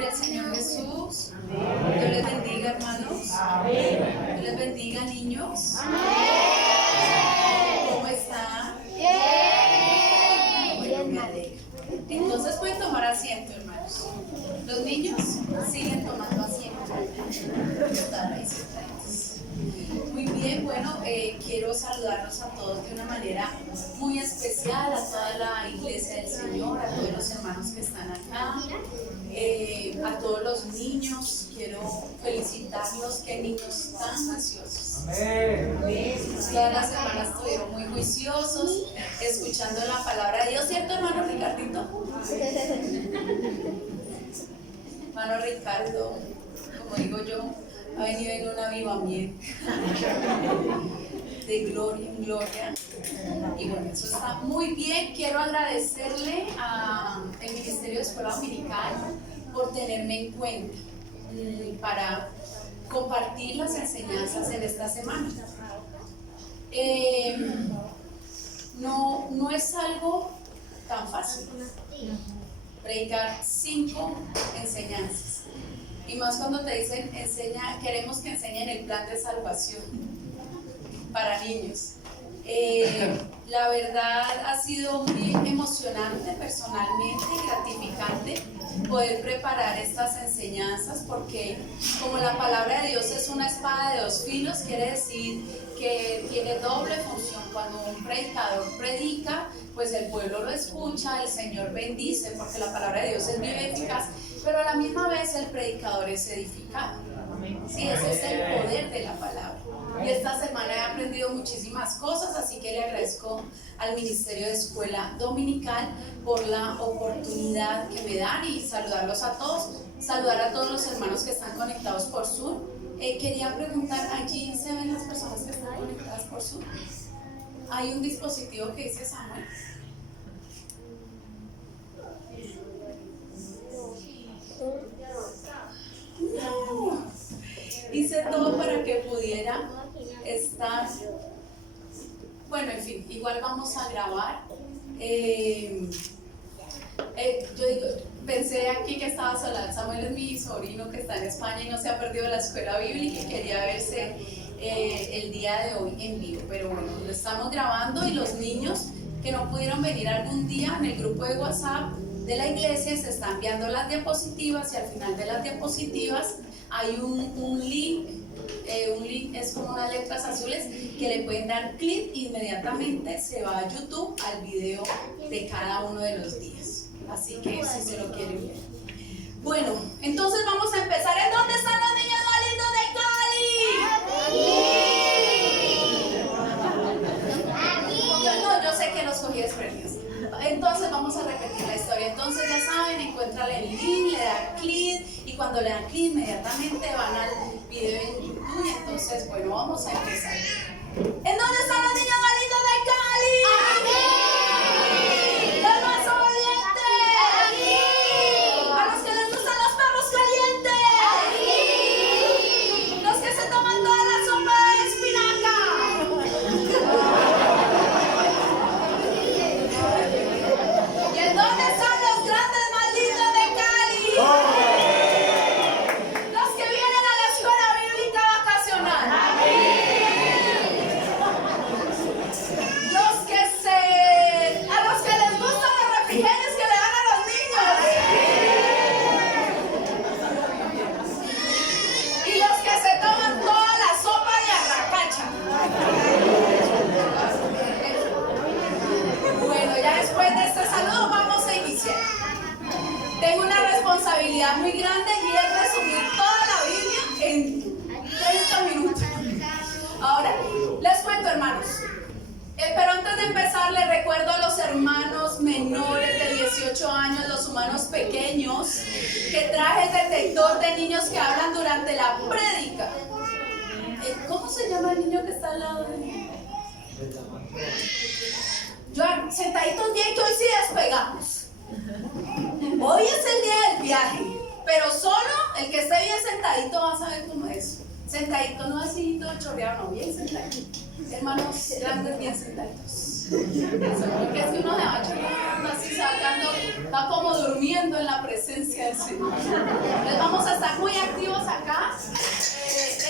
Gloria al Señor Jesús. Dios les bendiga, hermanos. Dios les bendiga, niños. ¿Cómo están? Bueno, me alegro. Entonces pueden tomar asiento, hermanos. Los niños siguen tomando asiento. Están ahí sentaditos. Muy bien, bueno, quiero saludarlos a todos de una manera muy especial, a toda la iglesia del Señor, a todos los hermanos que están acá, a todos los niños. Quiero felicitarlos, qué niños tan juiciosos. Todas las hermanas estuvieron muy juiciosos, escuchando la palabra de Dios, ¿cierto, hermano Ricardito? Hermano Ricardo, como digo yo, ha venido en un avivamiento de gloria en gloria. Y bueno, eso está muy bien. Quiero agradecerle al Ministerio de Escuela Dominical por tenerme en cuenta para compartir las enseñanzas en esta semana. No es algo tan fácil predicar 5 enseñanzas. Y más cuando te dicen, queremos que enseñen el plan de salvación para niños. La verdad ha sido muy emocionante personalmente y gratificante poder preparar estas enseñanzas, porque como la palabra de Dios es una espada de 2 filos, quiere decir que tiene doble función. Cuando un predicador predica, pues el pueblo lo escucha, el Señor bendice, porque la palabra de Dios es viva y eficaz, pero a la misma vez el predicador es edificado. Sí, ese es el poder de la palabra. Y esta semana he aprendido muchísimas cosas, así que le agradezco al Ministerio de Escuela Dominical por la oportunidad que me dan, y saludarlos a todos, saludar a todos los hermanos que están conectados por Zoom. Quería preguntar, ¿allí se ven las personas que están conectadas por Zoom? Hay un dispositivo que dice Samuel. No, hice todo para que pudiera estar. Bueno, en fin, igual vamos a grabar. Pensé aquí que estaba sola. Samuel es mi sobrino que está en España y no se ha perdido la escuela bíblica y quería verse el día de hoy en vivo. Pero bueno, lo estamos grabando, y los niños que no pudieron venir algún día, en el grupo de WhatsApp de la iglesia se están enviando las diapositivas, y al final de las diapositivas hay un link. Un link es como unas letras azules que le pueden dar clic, y inmediatamente se va a YouTube al video de cada uno de los días. Así que si se lo quieren ver. Bueno, entonces vamos a empezar. ¿En dónde están los niños más lindos de Cali? No, yo sé que los cogí desprevenidos. Entonces vamos a repetir la historia. Entonces ya saben, encuentran el link, le dan clic, y cuando le dan clic inmediatamente van al video en YouTube. Y entonces, bueno, vamos a empezar. ¿En dónde están los niños más lindos de Cali? ¡Aquí! ¿Los más obedientes? ¡Aquí! ¿A los que les gustan los perros calientes? ¡Aquí! ¿Los que se toman toda la sopa de espinaca? ¿Y en dónde están los grandes más lindos de Cali? Los que vienen a la escuela bíblica vacacional. A los que les gustan los refrigerios que le dan a los niños. Y los que se toman toda la sopa de arracacha. Bueno, ya después de este saludo vamos a iniciar. Tengo una responsabilidad muy grande, y es resumir toda la Biblia en 30 minutos. Ahora, les cuento, hermanos. Pero antes de empezar, les recuerdo a los hermanos menores de 18 años, los humanos pequeños, que traje el detector de niños que hablan durante la prédica. ¿Cómo se llama el niño que está al lado de mí? Joan, sentaditos bien, que hoy sí despegamos. Hoy es el día del viaje, pero solo el que esté bien sentadito va a saber cómo es. Sentadito, no así todo chorreado, no, bien sentadito. Hermanos grandes, bien sentaditos. Porque es que uno se va chorreando así, sacando, va como durmiendo. muriendo en la presencia del Señor. Entonces vamos a estar muy activos acá.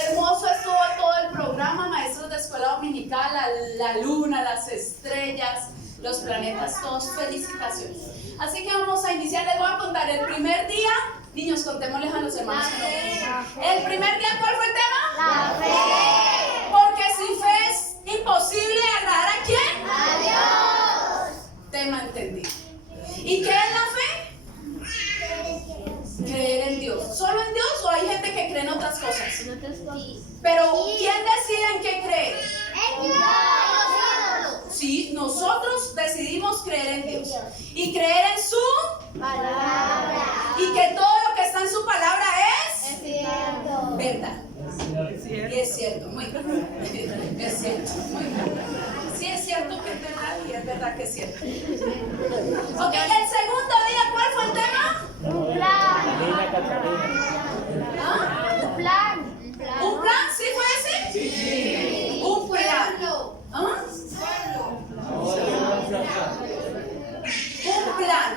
Hermoso estuvo todo el programa, maestros de escuela dominical, la luna, las estrellas, los planetas, todos felicitaciones. Así que vamos a iniciar, les voy a contar el primer día. Niños, contémosles a los hermanos. El primer día, ¿cuál fue el tema? La fe. Porque sin fe es imposible agradar ¿a quién? A Dios. Tema entendido. ¿Y qué es la fe? Creer en Dios. ¿Solo en Dios o hay gente que cree en otras cosas? Pero ¿quién decide en qué creer? En Dios. Sí, nosotros decidimos creer en Dios y creer en su Palabra. y que todo lo que está en su palabra es Cierto. verdad. Y es cierto, muy bien. Es cierto, muy bien. Sí, es cierto que es verdad y es verdad que es cierto. Ok, el segundo día, ¿cuál fue el tema? Un plan. ¿Ah? Un plan. ¿Un plan? ¿Sí fue ese? Sí. Un plan. ¿Ah?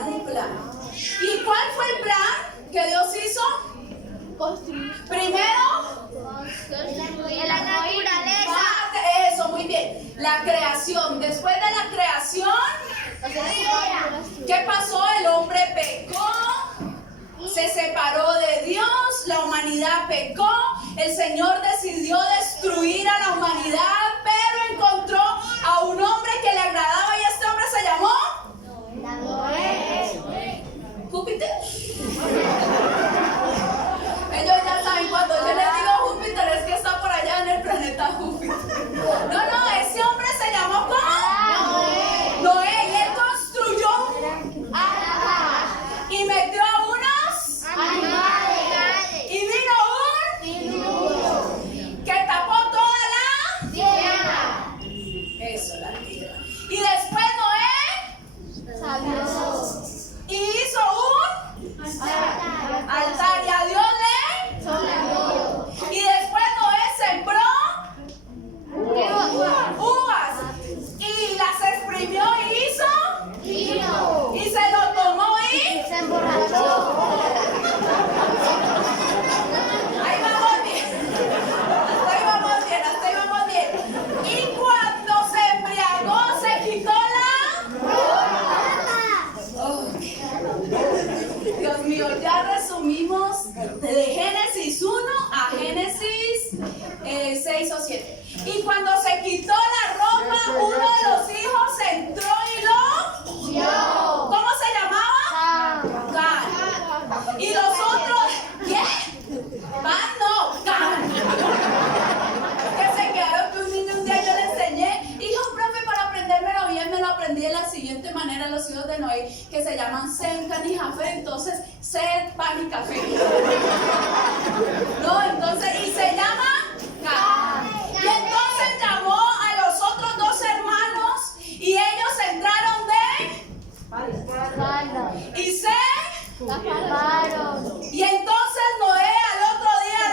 Un plan. ¿Y cuál fue el plan que Dios hizo? Primero, En la naturaleza. eso, muy bien. La creación. Después de la creación, ¿qué pasó? El hombre pecó, se separó de Dios, la humanidad pecó, el Señor decidió destruir a la humanidad, pero encontró a un hombre que le agradaba y este hombre se llamó Júpiter. Ellos ya saben, cuando yo les digo Júpiter es que está por allá en el planeta Júpiter. No, ese hombre se llamó ¿cómo? Noé, y él construyó un arca y metió a unos Animales. y vino que tapó toda la Tierra. eso, la tierra. Y después Noé hizo un altar y a Dios le y después Noé sembró uvas y las exprimió y hizo y se lo tomó y Se emborrachó. ahí vamos bien, hasta ahí vamos bien. Y cuando se embriagó se quitó la Dios mío, ya resumimos de Génesis 1 a Génesis 6 o 7. Y cuando se quitó la ropa, uno de los hijos entró y lo... ¿Cómo se llamaba? Can. Y los otros, ¿qué? Pan no, Can. Que se quedaron que un niño un día yo le enseñé, hijo, profe, para aprendérmelo bien, me lo aprendí de la siguiente manera, los hijos de Noé, que se llaman Sem, Can y Jafet, entonces Sed, Pan y Café. No, entonces, y se llama Can. Y entonces llamó a los otros dos hermanos y ellos entraron y se... Y entonces Noé al otro día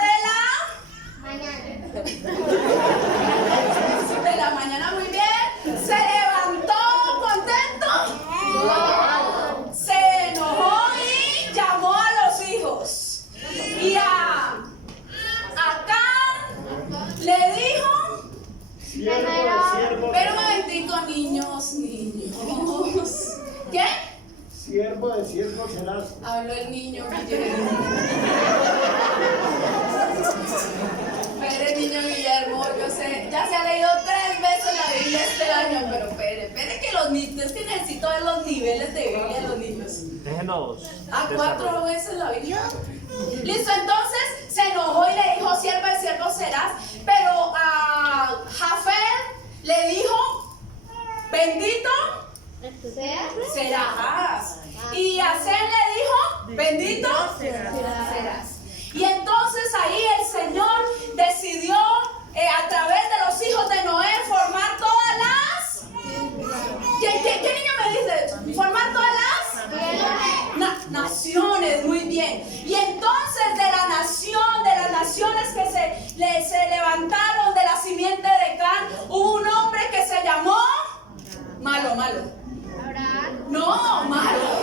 de la mañana, muy bien, se levantó contento, se enojó y llamó a los hijos. Y a Can le dijo, pero un momentico, niños. ¿Qué? Siervo de siervo serás. Habló el niño Guillermo. Pero el niño Guillermo, yo sé, ya se ha leído 3 veces la Biblia este año, pero espere que los niños, es que necesito ver los niveles de Biblia de los niños. Déjenos. ¿A 4 veces la Biblia? Listo, entonces se enojó y le dijo, siervo de siervo serás, pero a Jafet le dijo, bendito serás. Y a Sem le dijo, bendito serás. Y entonces ahí el Señor decidió a través de los hijos de Noé formar todas las... ¿Qué niño me dice? Formar todas las naciones, muy bien. Y entonces de las naciones que se levantaron de la simiente de Can, hubo un hombre que se llamó malo. No, malo.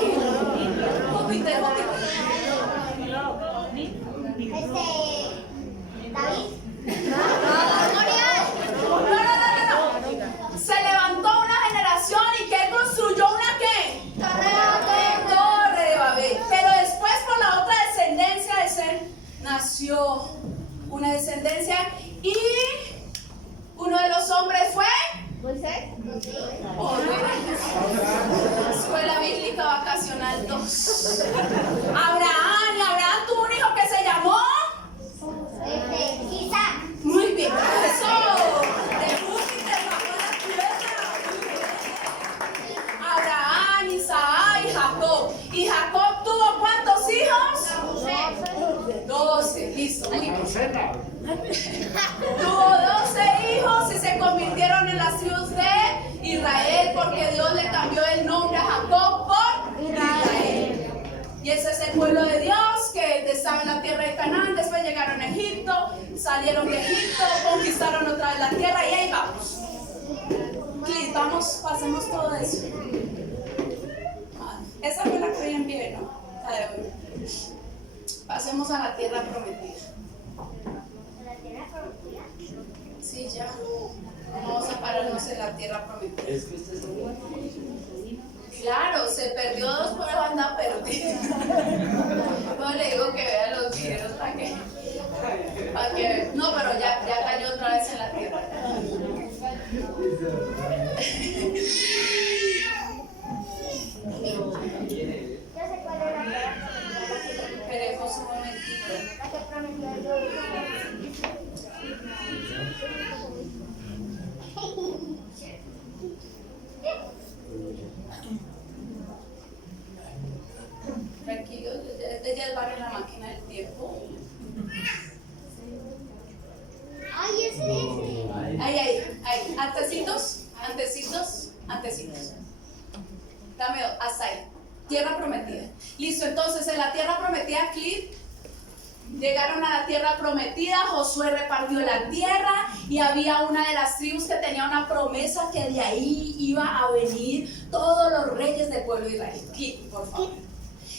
una descendencia. Y uno de los hombres fue Escuela Bíblica Vacacional 2. Abraham. Y Abraham tuvo un hijo que se llamó Isaac. muy bien, eso de Júpiter bajó a la tierra. Abraham, Isaac y Jacob. ¿Y Jacob tuvo cuántos hijos? 12. Listo, muy bien. Tuvo 12 hijos y se convirtieron en las tribus de Israel, porque Dios le cambió el nombre a Jacob por Israel. Y ese es el pueblo de Dios que estaba en la tierra de Canaán. Después llegaron a Egipto, salieron de Egipto, conquistaron otra vez la tierra y ahí vamos. Clint, vamos, pasemos todo eso. Esa fue la que hoy en pie, ¿no? La de hoy. Pasemos a la tierra prometida. Sí, ya. Vamos a pararnos en la tierra prometida. Es que usted Claro, se perdió 2 por anda perdida. No le digo que vea los videos para que. No, pero ya cayó otra vez en la tierra. Ya sé cuál era la Esperemos un momentito. que prometió Dios. Tranquilo, ella va en la máquina del tiempo. Ay, es ese. Ahí. Antecitos. Dame hasta ahí. Tierra prometida. Listo, entonces en la tierra prometida, Cliff, llegaron a la tierra prometida. Josué repartió la tierra y había una de las tribus que tenía una promesa que de ahí iba a venir todos los reyes del pueblo de Israel. Cliff, por favor.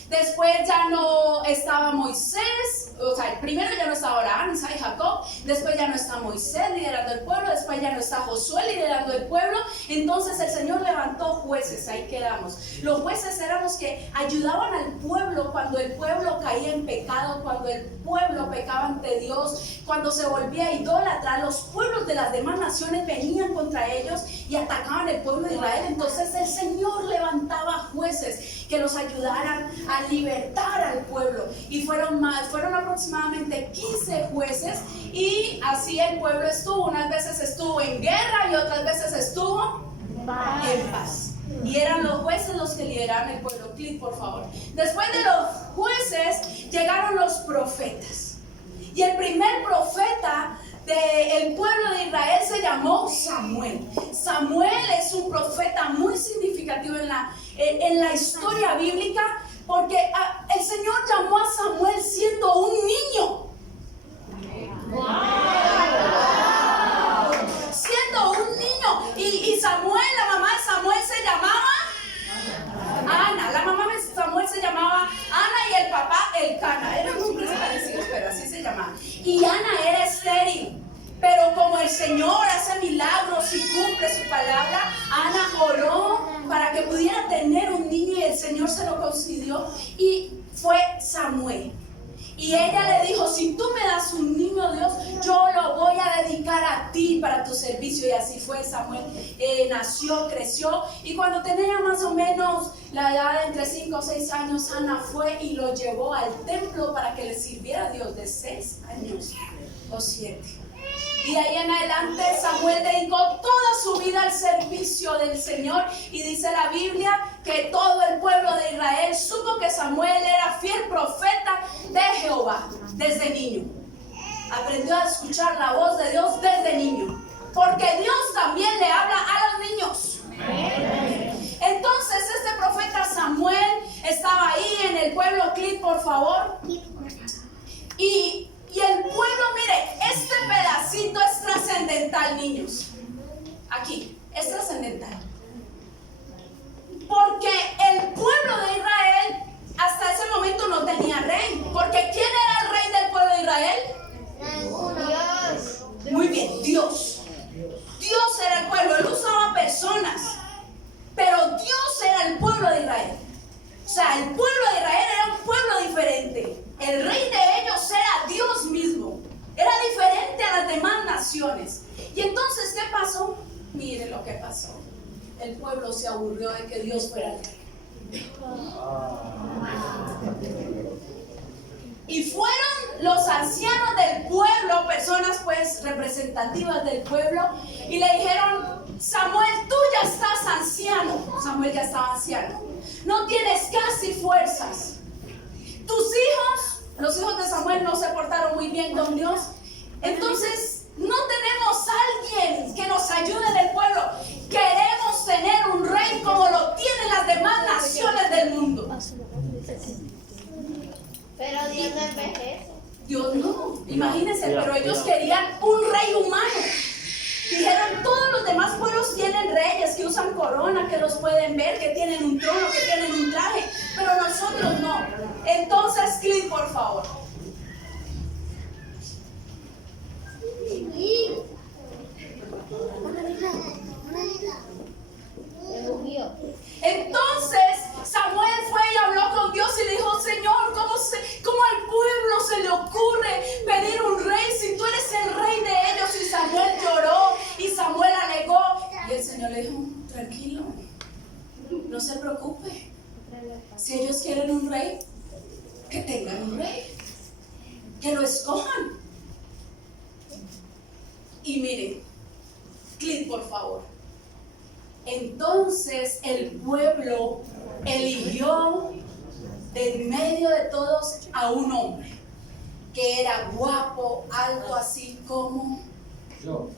Después ya no estaba Moisés, o sea, primero ya no estaba Abraham, Isaac y Jacob, después ya no está Moisés liderando el pueblo, después ya no está Josué liderando el pueblo. Entonces el Señor levantó jueces, ahí quedamos. Los jueces eran los que ayudaban al pueblo cuando el pueblo caía en pecado, cuando el pueblo pecaba ante Dios, cuando se volvía idólatra. Los pueblos de las demás naciones venían contra ellos y atacaban el pueblo de Israel. Entonces el Señor levantaba jueces que los ayudaran a libertar al pueblo, y fueron aproximadamente 15 jueces, y así el pueblo estuvo. Unas veces estuvo en guerra y otras veces estuvo en paz, y eran los jueces los que lideraban el pueblo. Clic, por favor. Después de los jueces llegaron los profetas, y el primer profeta del pueblo de Israel se llamó Samuel. Samuel es un profeta muy significativo en la historia bíblica, porque el Señor llamó a Samuel siendo un niño. Siendo un niño. Y Samuel, la mamá de Samuel se llamaba Ana. La mamá de Samuel se llamaba Ana y el papá Elcana. Eran nombres parecidos, pero así se llamaban. Y Ana era estéril. Pero como el Señor hace milagros y cumple su palabra, Ana oró para que pudiera tener un niño, y el Señor se lo concedió, y fue Samuel. Y ella le dijo: si tú me das un niño, Dios, yo lo voy a dedicar a ti para tu servicio. Y así fue. Samuel nació, creció, y cuando tenía más o menos la edad de entre 5 o 6 años, Ana fue y lo llevó al templo para que le sirviera a Dios, de 6 años o 7. Y de ahí en adelante Samuel dedicó toda su vida al servicio del Señor, y dice la Biblia que todo el pueblo de Israel supo que Samuel era fiel profeta de Jehová desde niño. Aprendió a escuchar la voz de Dios desde niño, porque Dios también le habla a los niños. Entonces este profeta Samuel estaba ahí en el pueblo. Clip, por favor. Y el pueblo, mire, este pedacito es trascendental, niños. Aquí, es trascendental. Porque el pueblo de Israel hasta ese momento no tenía rey. Porque ¿quién era el rey del pueblo de Israel? Dios. Muy bien, Dios. Dios era el pueblo. Él usaba personas, pero Dios era el pueblo de Israel. O sea, el pueblo de Israel era un pueblo diferente. El rey de ellos era Dios mismo. Era diferente. naciones. Y entonces, ¿qué pasó? Mire lo que pasó. El pueblo se aburrió de que Dios fuera el rey. Y fueron los ancianos del pueblo, personas pues representativas del pueblo, y le dijeron: Samuel, tú ya estás anciano. Samuel ya estaba anciano. No tienes casi fuerzas. Tus hijos, los hijos de Samuel, no se portaron muy bien con Dios. Entonces, no tenemos a alguien que nos ayude en el pueblo. Queremos tener un rey como lo tienen las demás naciones del mundo. Pero Dios no envejece. Dios no, imagínense, pero ellos querían un rey humano. Dijeron: todos los demás pueblos tienen reyes que usan corona, que los pueden ver, que tienen un trono, que tienen un traje, pero nosotros no. Entonces, clic, por favor. Entonces Samuel fue y habló con Dios y le dijo: Señor, ¿cómo al pueblo se le ocurre pedir un rey si tú eres el rey de ellos? Y Samuel lloró y Samuel alegó. Y el Señor le dijo: tranquilo, no se preocupe. Si ellos quieren un rey, que tengan un rey, que lo escojan. Y miren, clic, por favor. Entonces el pueblo eligió de en medio de todos a un hombre que era guapo, algo así como Yo.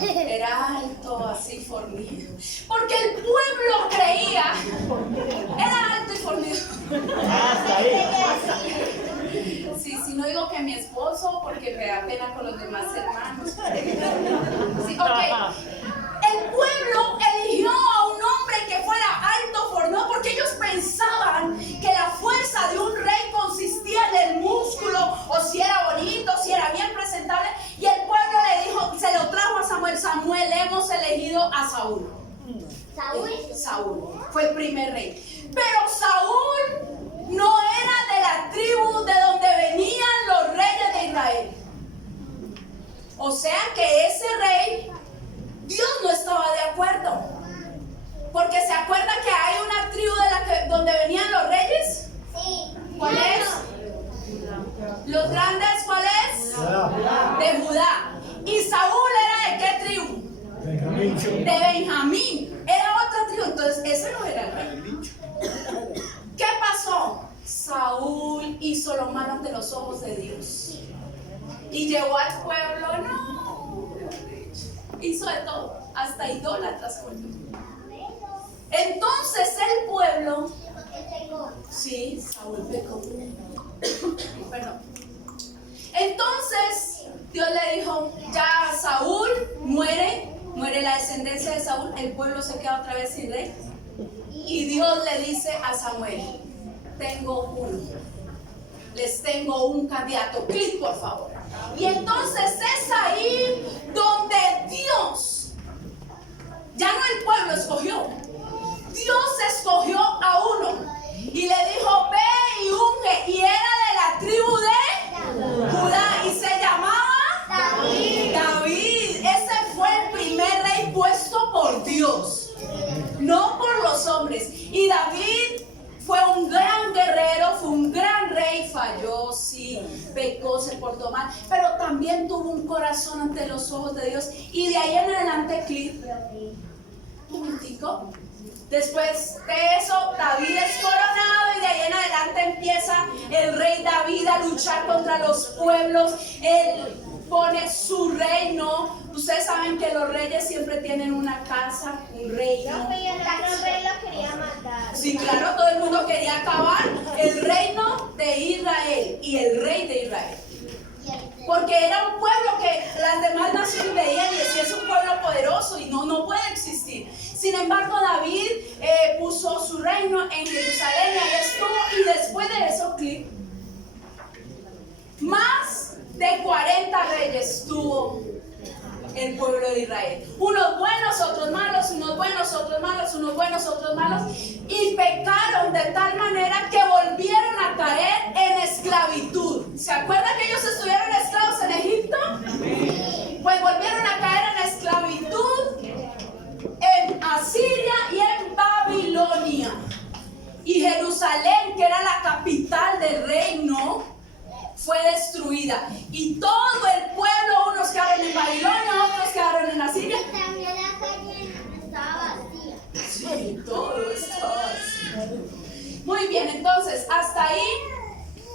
Era alto, así fornido. Porque el pueblo creía, era alto y fornido. Hasta ahí. Sí, no digo que mi esposo, porque me da pena con los demás hermanos. Sí, ok. El pueblo eligió a un hombre que fuera alto, fornido, porque ellos pensaban que la fuerza de un rey consistía en el músculo, o si era bonito, si era bien presentable. Y el pueblo le dijo, se lo trajo a Samuel: Samuel, hemos elegido a Saúl. Saúl fue el primer rey. Pero Saúl no era de la tribu de donde venían los reyes de Israel. O sea que ese rey, Dios no estaba de acuerdo. Porque se acuerda que hay una tribu donde venían los reyes. Sí. ¿Cuál es? Los grandes, ¿cuál es? De Judá. ¿Y Saúl era de qué tribu? De Benjamín. Era otra tribu. Entonces ese no era el rey. ¿Qué pasó? Saúl hizo lo malo ante los ojos de Dios y llevó al pueblo, no, hizo de todo, hasta idólatra se volvió. Entonces el pueblo, sí, Saúl pecó. Perdón. Entonces Dios le dijo: ya Saúl muere la descendencia de Saúl, el pueblo se queda otra vez sin rey. Y Dios le dice a Samuel: les tengo un candidato. Clic, por favor. Y entonces es ahí donde Dios, ya no el pueblo escogió, Dios escogió a uno y le dijo: ve y unge. Y era de la tribu de Judá y se llamaba David. Ese fue el primer rey puesto por Dios, no por los hombres. Y David fue un gran guerrero, fue un gran rey. Falló, sí, pecó, se portó mal, pero también tuvo un corazón ante los ojos de Dios. Y de ahí en adelante, clip, un momentico. Después de eso, David es coronado y de ahí en adelante empieza el rey David a luchar contra los pueblos. Él pone su reino. Ustedes saben que los reyes siempre tienen una casa, un reino. No, pero el rey lo quería matar. Sí, claro, todo el mundo quería acabar el reino de Israel y el rey de Israel. Porque era un pueblo que las demás naciones veían y decían: es un pueblo poderoso y no puede existir. Sin embargo, David puso su reino en Jerusalén y ahí estuvo. Y después de eso, clip, más de 40 reyes tuvo el pueblo de Israel. Unos buenos, otros malos, unos buenos, otros malos, unos buenos, otros malos. Y pecaron de tal manera que volvieron a caer en esclavitud. ¿Se acuerdan que ellos estuvieron fue destruida. Y todo el pueblo, unos quedaron en Babilonia, otros quedaron en Asiria. Y también la calle estaba vacía. Sí, todo estaba vacío. Muy bien, entonces, hasta ahí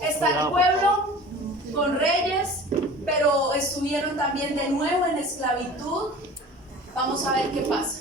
está el pueblo con reyes, pero estuvieron también de nuevo en esclavitud. Vamos a ver qué pasa.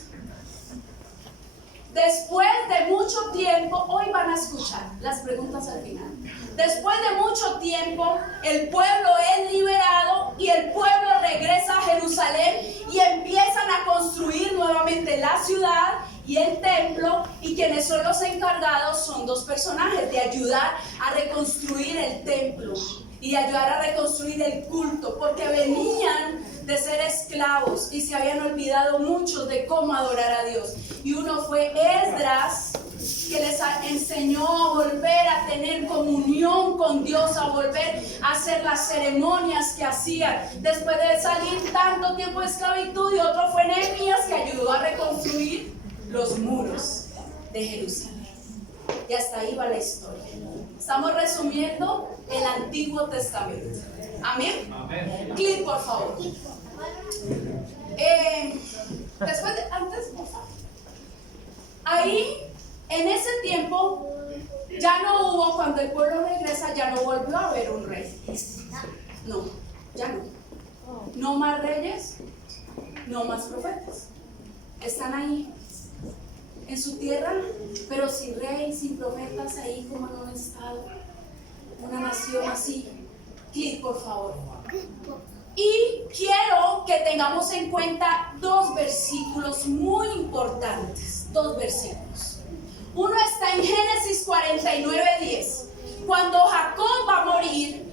Después de mucho tiempo, hoy van a escuchar las preguntas al final. Después de mucho tiempo, el pueblo es liberado y el pueblo regresa a Jerusalén y empiezan a construir nuevamente la ciudad y el templo, y quienes son los encargados son dos personajes: de ayudar a reconstruir el templo y de ayudar a reconstruir el culto, porque venían de ser esclavos y se habían olvidado muchos de cómo adorar a Dios. Y uno fue Esdras, que les enseñó a volver a tener comunión con Dios, a volver a hacer las ceremonias que hacían después de salir tanto tiempo de esclavitud. Y otro fue Nehemías, que ayudó a reconstruir los muros de Jerusalén. Y hasta ahí va la historia. Estamos resumiendo el Antiguo Testamento. Amén. Amén. Clic, por favor. Antes, por favor. Ahí, en ese tiempo, ya no hubo, cuando el pueblo regresa, ya no volvió a haber un rey. No, ya no. No más reyes, no más profetas. Están ahí, en su tierra, pero sin rey, sin profetas, ahí como en un estado, una nación así. Clic, por favor. Y quiero que tengamos en cuenta dos versículos muy importantes. Dos versículos. Uno está en Génesis 49:10. Cuando Jacob va a morir,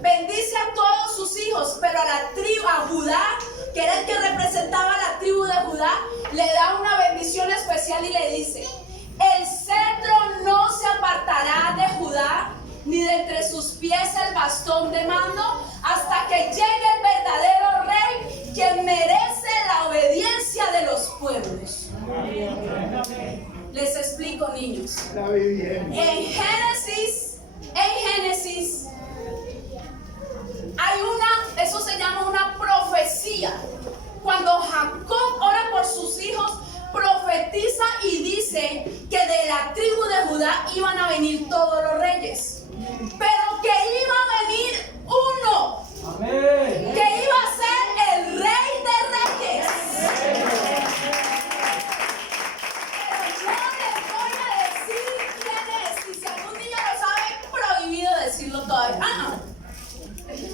bendice a todos sus hijos, pero a la tribu, a Judá, que era el que representaba a la tribu de Judá, le da una bendición especial y le dice: el cetro no se apartará de Judá, ni de entre sus pies el bastón de mando, hasta que llegue el verdadero rey, que merece la obediencia de los pueblos. Les explico, niños. En Génesis hay eso se llama una profecía. Cuando Jacob ora por sus hijos, profetiza y dice que de la tribu de Judá iban a venir todos los reyes, pero que iba a venir uno. Amén. Que iba a ser el rey de reyes. Pero yo les voy a decir quién es, y si algún niño lo sabe, prohibido decirlo todavía.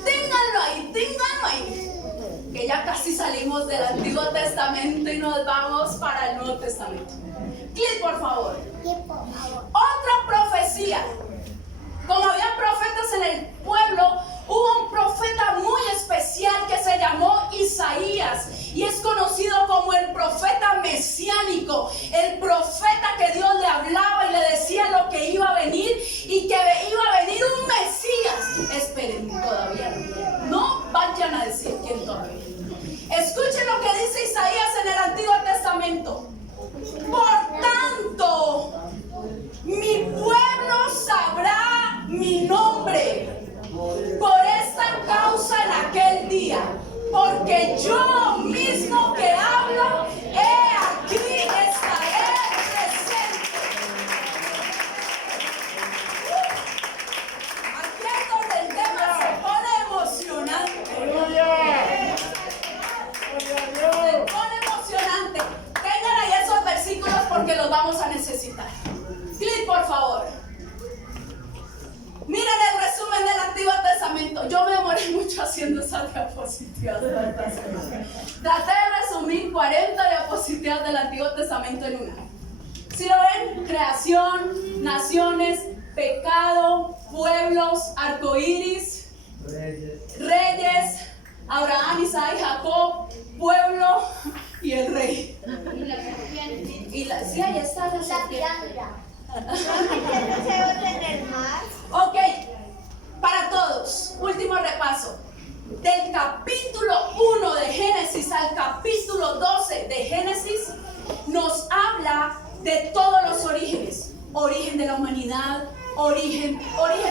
Ténganlo ahí, que ya casi salimos del Antiguo Testamento y nos vamos para el Nuevo Testamento. Clic, por favor. Otra profecía. Como había profetas en el pueblo, hubo un profeta muy especial que se llamó Isaías, y es conocido como el profeta mesiánico, el profeta que Dios le hablaba y le decía lo que iba a venir, y que iba a venir un Mesías. Esperen, todavía no vayan a decir quién todavía. Escuchen lo que dice Isaías en el Antiguo Testamento. Por tanto, mi pueblo sabrá mi nombre por esta causa en aquel día, porque yo mismo que hablo, aquí estaré presente. Aquí es donde el tema se pone emocionante. Se pone emocionante. Tengan ahí esos versículos porque los vamos a necesitar. Clic, por favor. Miren el resumen del Antiguo Testamento. Yo me demoré mucho haciendo esas diapositivas. Traté de resumir 40 diapositivas del Antiguo Testamento en una. Si lo ven, creación, naciones, pecado, pueblos, arcoíris, reyes, Abraham, Isaac, Jacob, pueblo y el rey. Sí, ahí está la serpiente. Ok, para todos, último repaso. Del capítulo 1 de Génesis al capítulo 12 de Génesis, nos habla de todos los orígenes. Origen de la humanidad, origen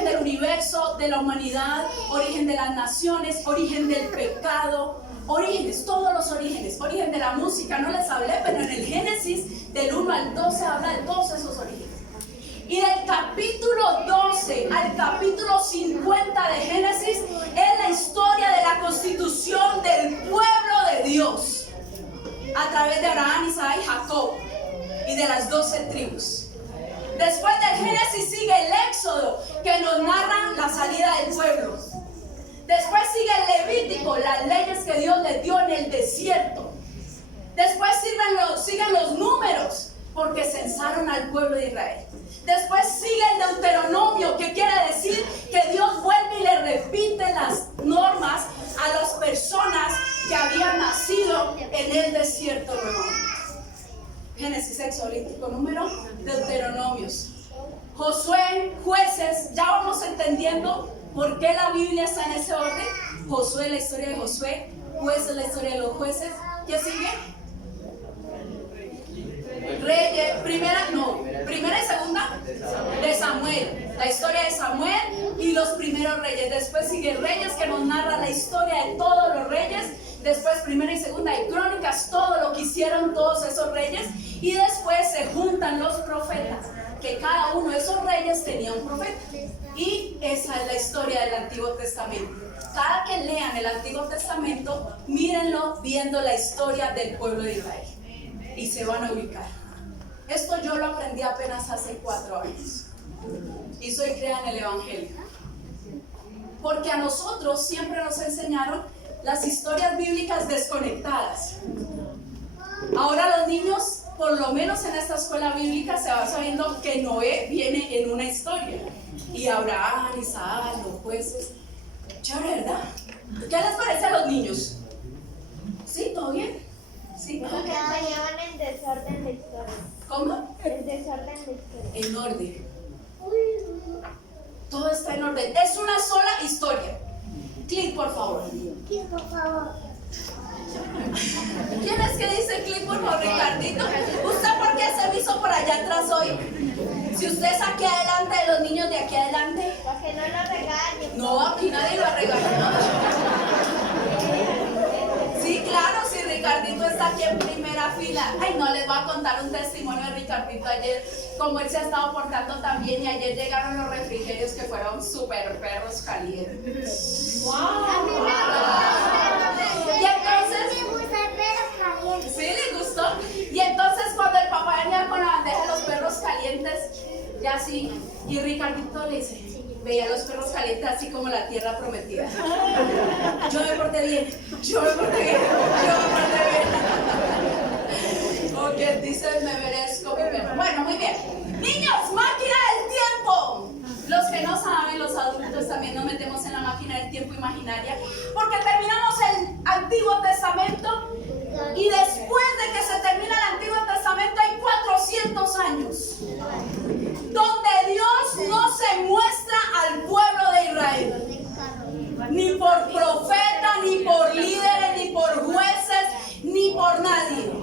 del universo, de la humanidad, origen de las naciones, origen del pecado, orígenes, todos los orígenes, origen de la música, no les hablé, pero en el Génesis del 1 al 12 habla de todos esos orígenes. Y del capítulo 12 al capítulo 50 de Génesis es la historia de la constitución del pueblo de Dios a través de Abraham, Isaac y Jacob y de las 12 tribus. Después del Génesis sigue el Éxodo, que nos narra la salida del pueblo. Después sigue el Levítico, las leyes que Dios les dio en el desierto. Después siguen los números, porque censaron al pueblo de Israel. Después sigue el Deuteronomio, que quiere decir que Dios vuelve y le repite las normas a las personas que habían nacido en el desierto nuevamente. Génesis, Éxodo, Levítico, Número, Deuteronomios, Josué, Jueces. Ya vamos entendiendo por qué la Biblia está en ese orden. Josué, la historia de Josué. Jueces, la historia de los jueces. ¿Qué sigue? Reyes, primera y segunda de Samuel, la historia de Samuel y los primeros reyes. Después sigue Reyes, que nos narra la historia de todos los reyes. Después primera y segunda de Crónicas, todo lo que hicieron todos esos reyes. Y después se juntan los profetas, que cada uno de esos reyes tenía un profeta. Y esa es la historia del Antiguo Testamento. Cada que lean el Antiguo Testamento, mírenlo viendo la historia del pueblo de Israel y se van a ubicar. Esto yo lo aprendí apenas hace 4 años y soy criada en el Evangelio, porque a nosotros siempre nos enseñaron las historias bíblicas desconectadas. Ahora los niños, por lo menos en esta escuela bíblica, se va sabiendo que Noé viene en una historia y Abraham, Isaac, los jueces. Chévere, ¿verdad? ¿Qué les parece a los niños? ¿Sí? ¿Todo bien? Sí, ¿no? Porque enseñaban en desorden la historia. ¿Cómo? En desorden la historia. En orden. Todo está en orden. Es una sola historia. Clic, por favor. Sí, por favor. ¿Quién es que dice clic, por favor, Ricardito? ¿Usted por qué se me hizo por allá atrás hoy? Si usted es aquí adelante de los niños de aquí adelante. Para que no lo regañen. No, aquí nadie lo ha regañado. Sí, claro, si Ricardito está aquí en primera fila. Ay, no, les voy a contar un testimonio de Ricardito ayer, como él se ha estado portando tan bien, y ayer llegaron los refrigerios que fueron súper perros calientes. ¡Wow! A mí me gusta. Y entonces, me gusta el perro caliente. ¿sí le gustó? Y entonces cuando el papá venía con la bandeja de los perros calientes, ya así, y Ricardito le dice, veía los perros calientes así como la tierra prometida. Yo me porté bien, yo me porté bien, yo me porté bien. O que dice, me merezco mi perro. Bueno, muy bien. Niños, máquina del tiempo. Los que no saben, los adultos también nos metemos en la máquina del tiempo imaginaria, porque terminamos el Antiguo Testamento y después de que se termina el Antiguo Testamento hay 400 años donde Dios no se muestra al pueblo de Israel, ni por profeta, ni por líderes, ni por jueces, ni por nadie.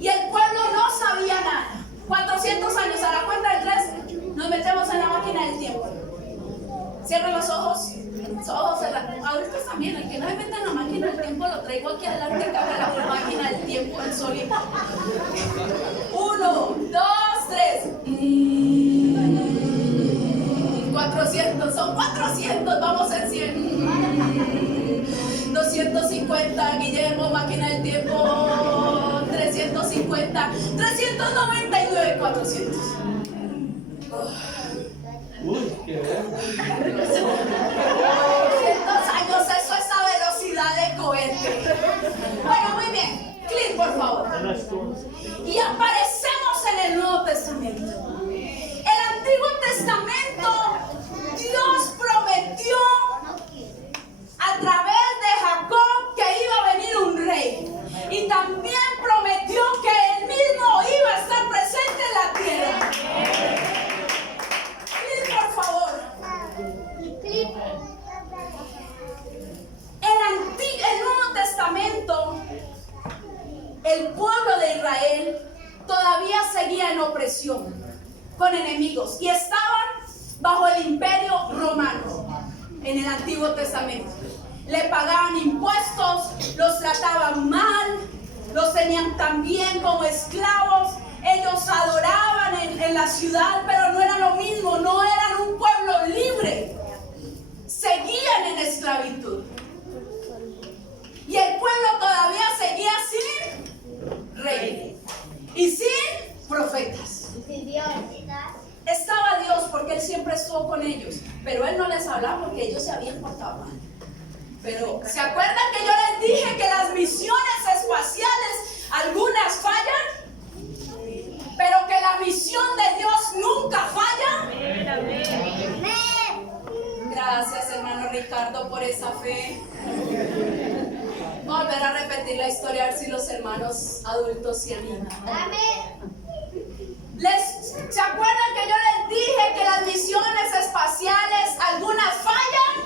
Y el pueblo no sabía nada. 400 años, a la cuenta de 3 nos metemos en la máquina del tiempo. Cierren los ojos. Ojos cerrados. Adultos también, el que no me meta en la máquina del tiempo lo traigo aquí adelante, que abre la máquina del tiempo en solito. 1, 2, 3. 400, son 400, vamos en 100. 250, Guillermo, máquina del tiempo. 350, 399, 400. Uy, qué ver. 200 años, eso es a velocidad de cohete. Bueno, muy bien. Clic, por favor. Y aparecemos en el Nuevo Testamento. El Antiguo Testamento, Dios prometió a través de Jacob que iba a venir un rey. Y también prometió que él mismo iba a estar presente en la tierra. Clic, por favor. El Nuevo Testamento, el pueblo de Israel todavía seguía en opresión, con enemigos, y estaban bajo el imperio romano en el Antiguo Testamento. Le pagaban impuestos, los trataban mal, los tenían también como esclavos. Ellos adoraban en la ciudad, pero no era lo mismo, no eran un pueblo libre. Seguían en esclavitud. Y el pueblo todavía seguía sin rey y sin profetas. Estaba Dios porque Él siempre estuvo con ellos, pero Él no les hablaba porque ellos se habían portado mal. Pero ¿se acuerdan que yo les dije que las misiones espaciales algunas fallan? Pero que la misión de Dios nunca falla. Gracias, hermano Ricardo, por esa fe. Volver a repetir la historia a ver si los hermanos adultos se animan. ¿Se acuerdan que yo les dije que las misiones espaciales algunas fallan?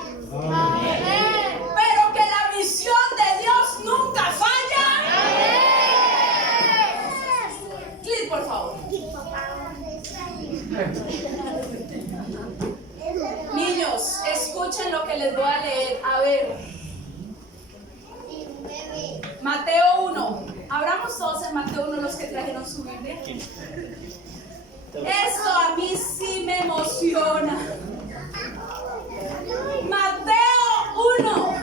Amén. Pero que la misión de Dios nunca falla. Amén. Clic, por favor. Niños, escuchen lo que les voy a leer. A ver. Mateo 1. Abramos todos en Mateo 1 los que trajeron su Biblia. Esto a mí sí me emociona. Mateo 1,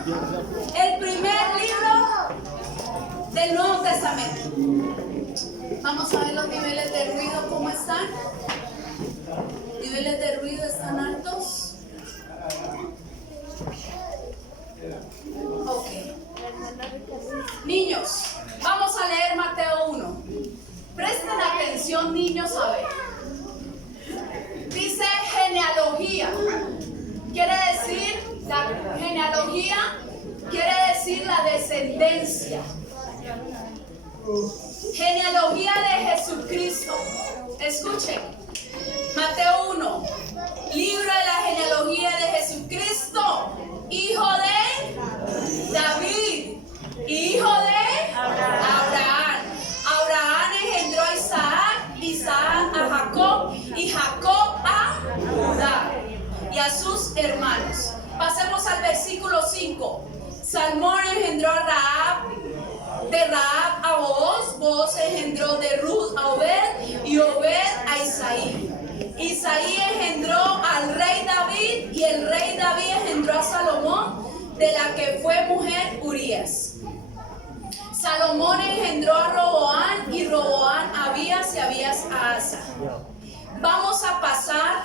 el primer libro del Nuevo Testamento. Vamos a ver los niveles de ruido, ¿cómo están? ¿Niveles de ruido están altos? Ok. Niños, vamos a leer Mateo 1. Presten atención, niños, a ver. Dice genealogía. Quiere decir, la genealogía quiere decir la descendencia. Genealogía de Jesucristo. Escuchen. Mateo 1. Libro de la genealogía de Jesucristo, hijo de David, hijo de Abraham. Abraham engendró a Isaac, Isaac a Jacob y Jacob a Judá y a sus hermanos. Pasemos al versículo 5. Salmón engendró a Rahab, de Rahab a Booz, Booz engendró de Ruth a Obed y Obed a Isaí. Isaí engendró al rey David y el rey David engendró a Salomón, de la que fue mujer Urías. Salomón engendró a Roboán y Roboán a Abías y Abías a Asa. Vamos a pasar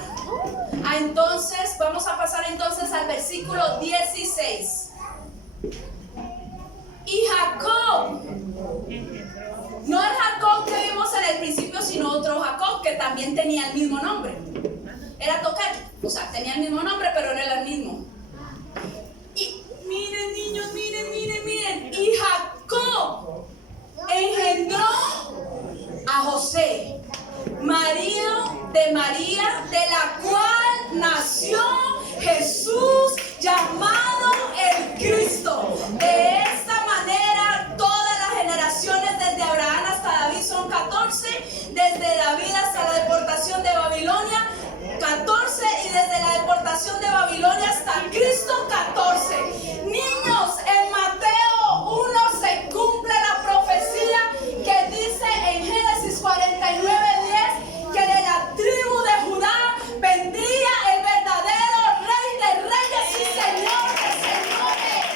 entonces al versículo 16. Y Jacob, no el Jacob que vimos en el principio, sino otro Jacob que también tenía el mismo nombre. Era tocayo, o sea, tenía el mismo nombre, pero no era el mismo. Y miren, niños, miren. Y Jacob engendró a José, marido de María, de la cual nació Jesús, llamado el Cristo. De esta manera, todas las generaciones desde Abraham hasta David son 14, desde David hasta la deportación de Babilonia 14 y desde la deportación de Babilonia hasta Cristo 14. Niños, en Mateo 1 se cumple la profecía que dice en Génesis 49:10 que de la tribu de Judá vendría el verdadero Rey de Reyes y Señor de Señores.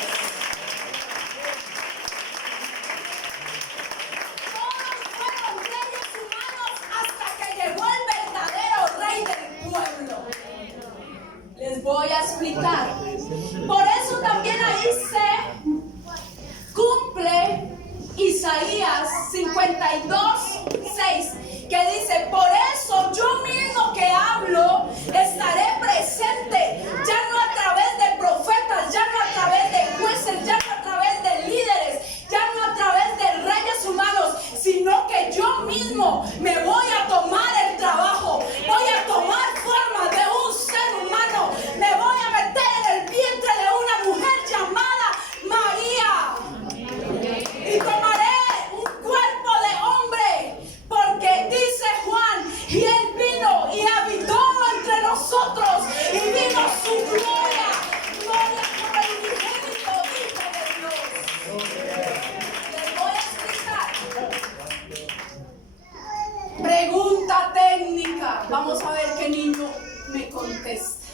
técnica. Vamos a ver qué niño me contesta.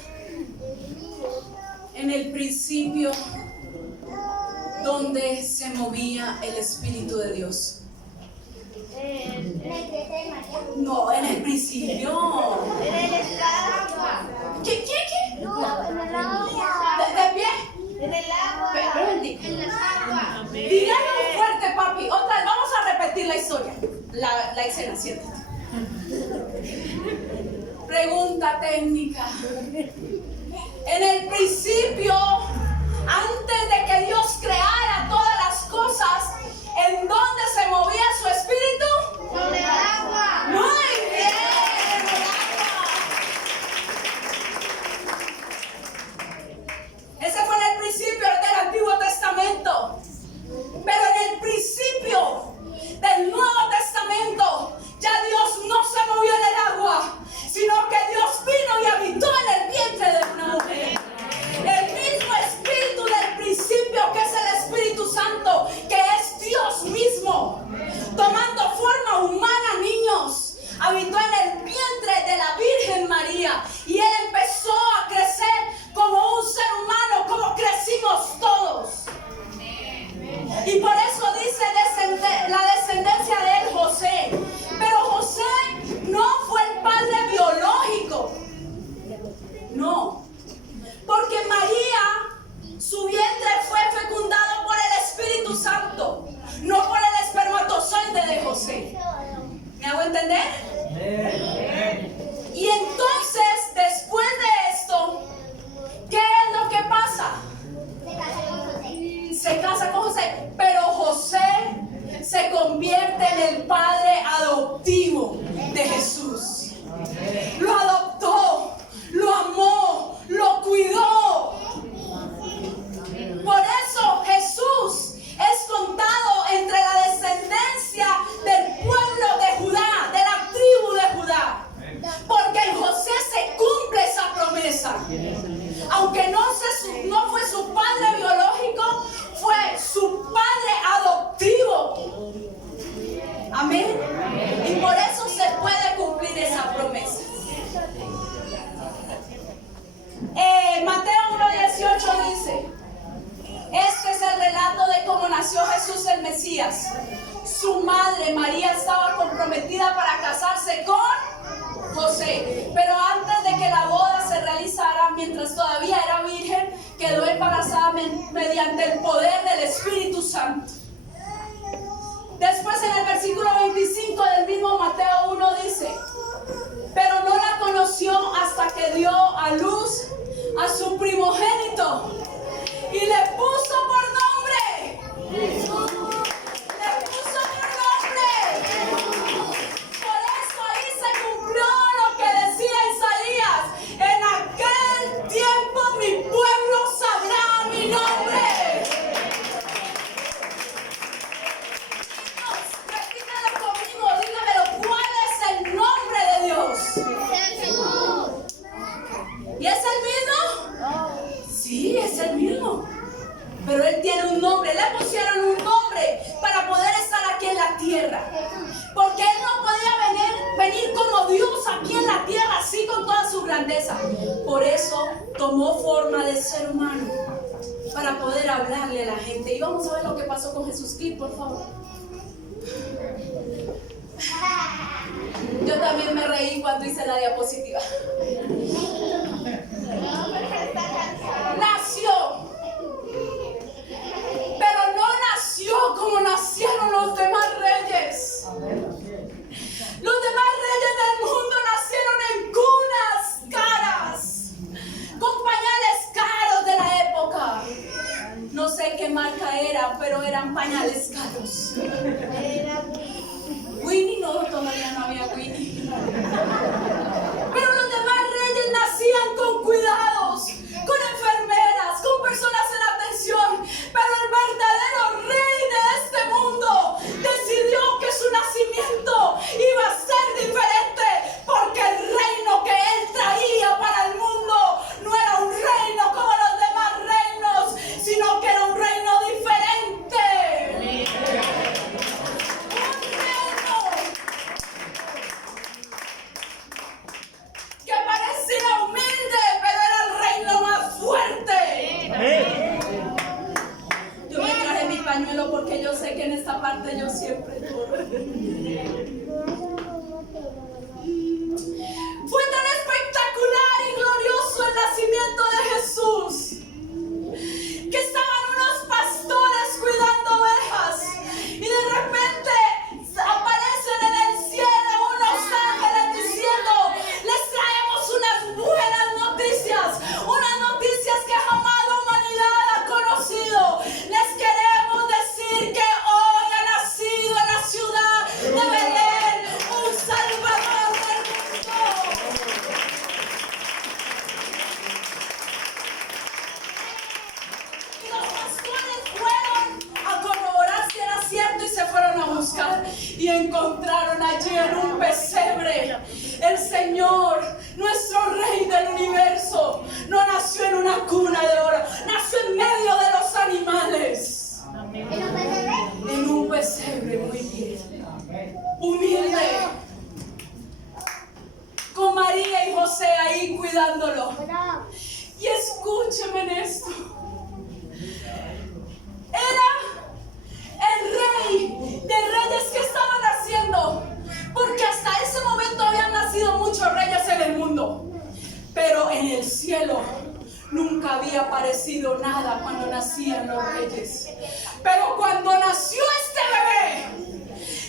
En el principio, ¿dónde se movía el Espíritu de Dios? No, en el principio. En el agua. ¿Qué? No, en el agua. ¿De pie? En el agua. Pregunti. En el agua. Díganlo fuerte, papi. Otra vez, vamos a repetir la historia. La escena, siéntate. Pregunta técnica. En el principio, antes de que Dios creara todas las cosas, ¿en dónde se movía su espíritu? En el agua. Muy bien, en el agua. Ese fue en el principio del Antiguo Testamento. Pero en el principio del Nuevo Testamento, ya Dios no se movió en el agua, sino que Dios vino y habitó en el vientre de una mujer. El mismo Espíritu del principio, que es el Espíritu Santo, que es Dios mismo, tomando forma humana, niños, habitó en el vientre de la Virgen María, y Él empezó a crecer como un ser humano, como crecimos todos. Y por eso dice la descendencia de él, José. Pero José no fue el padre biológico. No. Porque María, su vientre fue fecundado por el Espíritu Santo, no por el espermatozoide de José. ¿Me hago entender? Y entonces, después de esto, ¿qué es lo que pasa? Se casa con José, pero José se convierte en el padre adoptivo de Jesús. Lo adoptó, lo amó, lo cuidó. Por eso Jesús es contado entre la descendencia del pueblo de Judá, de la tribu de Judá. Porque en José se cumple esa promesa. Aunque no fue su padre biológico, fue su padre adoptivo. Amén. Y por eso se puede cumplir esa promesa. Mateo 1:18 dice: este es el relato de cómo nació Jesús el Mesías. Su madre María estaba comprometida para casarse con José, pero antes de que la boda se realizara, mientras todavía era virgen, quedó embarazada mediante el poder del Espíritu Santo. Después, en el versículo 25 del mismo Mateo 1 dice: pero no la conoció hasta que dio a luz a su primogénito y le puso por nombre Jesús. Le puso por nombre. Por eso ahí se cumplió lo que decía Isaías: en aquel tiempo mi pueblo sabrá mi nombre. Niños, repítelo conmigo, dígamelo: ¿cuál es el nombre de Dios? Jesús. ¿Y es el mismo? Sí, es el mismo. Pero Él tiene un nombre. Le pusieron un nombre para poder estar aquí en la tierra. Porque Él no podía venir como Dios aquí en la tierra, así con toda su grandeza. Por eso tomó forma de ser humano, para poder hablarle a la gente. Y vamos a ver lo que pasó con Jesús. Clip, por favor. Yo también me reí cuando hice la diapositiva. Nació, pero no nació como nacieron los demás reyes. Los demás reyes del mundo nacieron en cunas caras, con pañales caros de la época. No sé qué marca era, pero eran pañales caros. Winnie, no, todavía no había Winnie. Pero los demás reyes nacían con cuidados, con enfermeras, con personas en atención. Pero el verdadero rey de este mundo decidió que su nacimiento iba a ser diferente, porque el reino que él traía para el mundo no era un reino como los demás reinos, sino que era un reino diferente. José ahí cuidándolo. Y escúcheme en esto. Era el rey de reyes que estaba naciendo, porque hasta ese momento habían nacido muchos reyes en el mundo, pero en el cielo nunca había aparecido nada cuando nacían los reyes. Pero cuando nació este bebé,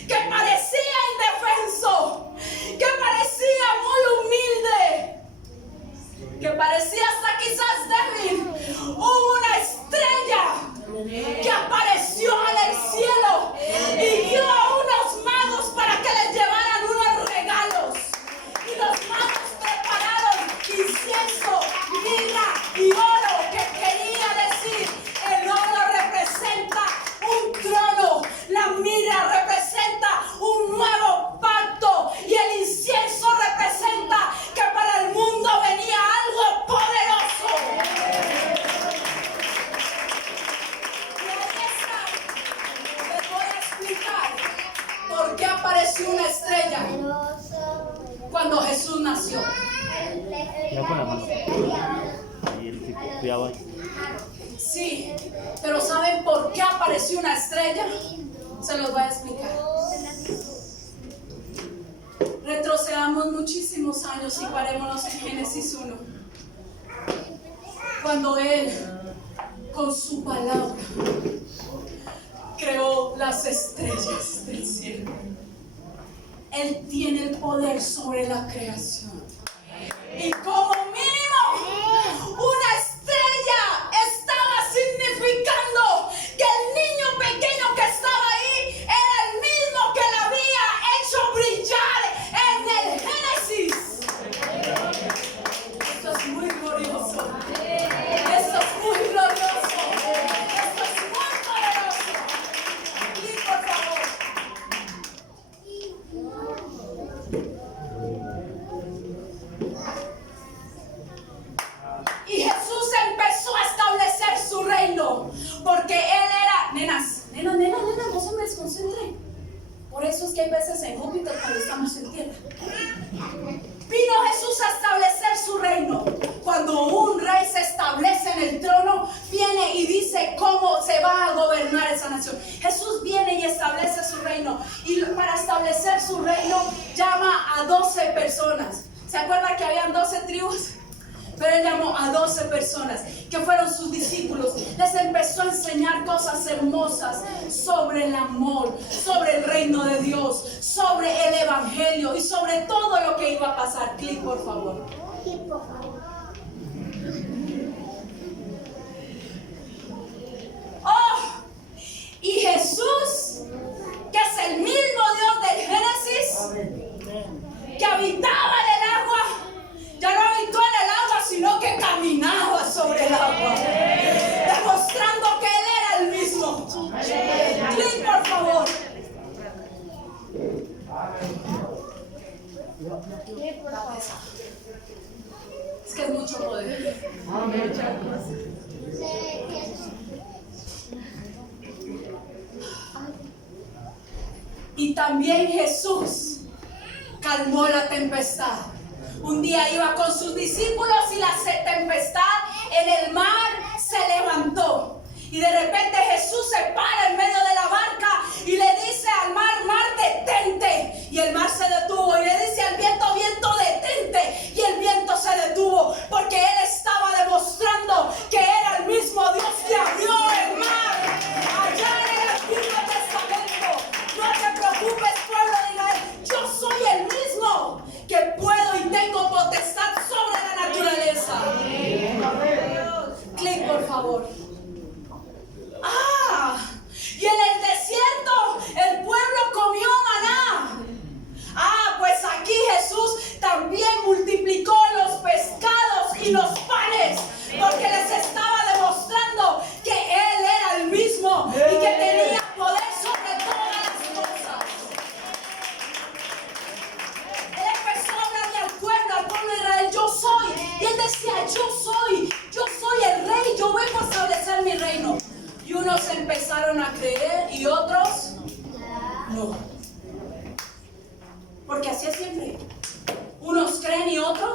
que parecía indefenso, que parecía muy humilde, que parecía hasta quizás débil, hubo una estrella que apareció en el cielo y dio a unos magos para que les llevaran unos regalos. Y los magos prepararon incienso, mirra y oro, que quería decir, el oro representa un trono, la mirra representa un nuevo pacto y el incienso representa que para el mundo venía algo poderoso. Y ahí está, les voy a explicar por qué apareció una estrella cuando Jesús nació. Ya con la mano. Y el tipo, cuidado ahí. Sí, pero ¿saben por qué apareció una estrella? Se los voy a explicar. Retrocedamos muchísimos años y parémonos en Génesis 1. Cuando Él, con su palabra, creó las estrellas del cielo. Él tiene el poder sobre la creación. Y como mínimo, una estrella estaba significando que el niño pequeño que estaba ahí era el mismo que la había hecho brillar en el Génesis. Esto es muy glorioso. Esto es muy glorioso. Esto es muy poderoso. Y por favor. Y Jesús empezó a establecer su reino, porque Él era, nenas, no se me desconcentren. Por eso es que hay veces en Júpiter cuando estamos en tierra. Vino Jesús a establecer su reino. Cuando un rey se establece en el trono, viene y dice cómo se va a gobernar esa nación. Jesús viene y establece su reino. Y para establecer su reino, llama a 12 personas. ¿Se acuerdan que habían 12 tribus? Pero Él llamó a 12 personas que fueron sus discípulos. Les empezó a enseñar cosas hermosas sobre el amor, sobre el reino de Dios, sobre el evangelio y sobre todo lo que iba a pasar. Clic, por favor. Oh, y Jesús, que es el mismo Dios del Génesis, que habitaba en el agua, ya no habitó en el agua, sino que caminaba sobre el agua, demostrando que Él era el mismo. Clic, por favor. Es que es mucho poder. Y también Jesús calmó la tempestad. Un día iba con sus discípulos y la tempestad en el mar se levantó. Y de repente Jesús se para en medio de la barca y le dice al mar, mar, detente. Y el mar se detuvo. Y le dice al viento, viento, detente. Y el viento se detuvo porque Él estaba demostrando que era el mismo Dios que abrió el mar. Allá en el Antiguo Testamento. No te preocupes, pueblo de Israel. Yo soy el mismo que puedo y tengo potestad sobre la naturaleza. Clic, por favor. Y en el desierto el pueblo comió maná. Pues aquí Jesús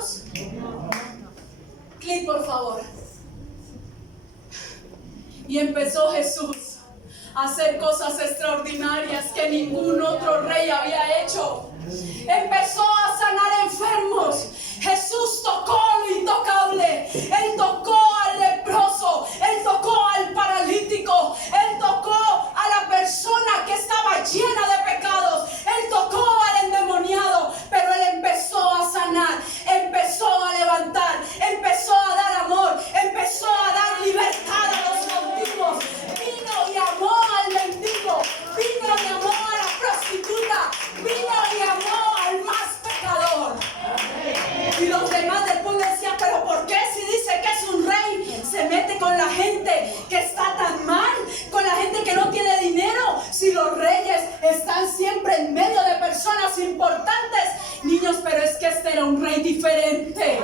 Jesús? Clic, por favor. Y empezó Jesús a hacer cosas extraordinarias que ningún otro rey había hecho. Empezó a sanar enfermos. Jesús tocó lo intocable. Él tocó al leproso. Él tocó al paralítico. Él tocó a la persona que estaba llena de pecados. Él tocó al endemoniado. Pero él empezó a sanar. Empezó a levantar. Empezó a dar amor. Empezó a dar libertad a los cautivos. Vino y amó al mendigo. Vino y amó a la prostituta. Vino y amó al más pecador. Y los demás del pueblo decían, pero ¿por qué si dice que es un rey se mete con la gente que está tan mal, con la gente que no tiene dinero? Si los reyes están siempre en medio de personas importantes. Niños, pero es que este era un rey diferente.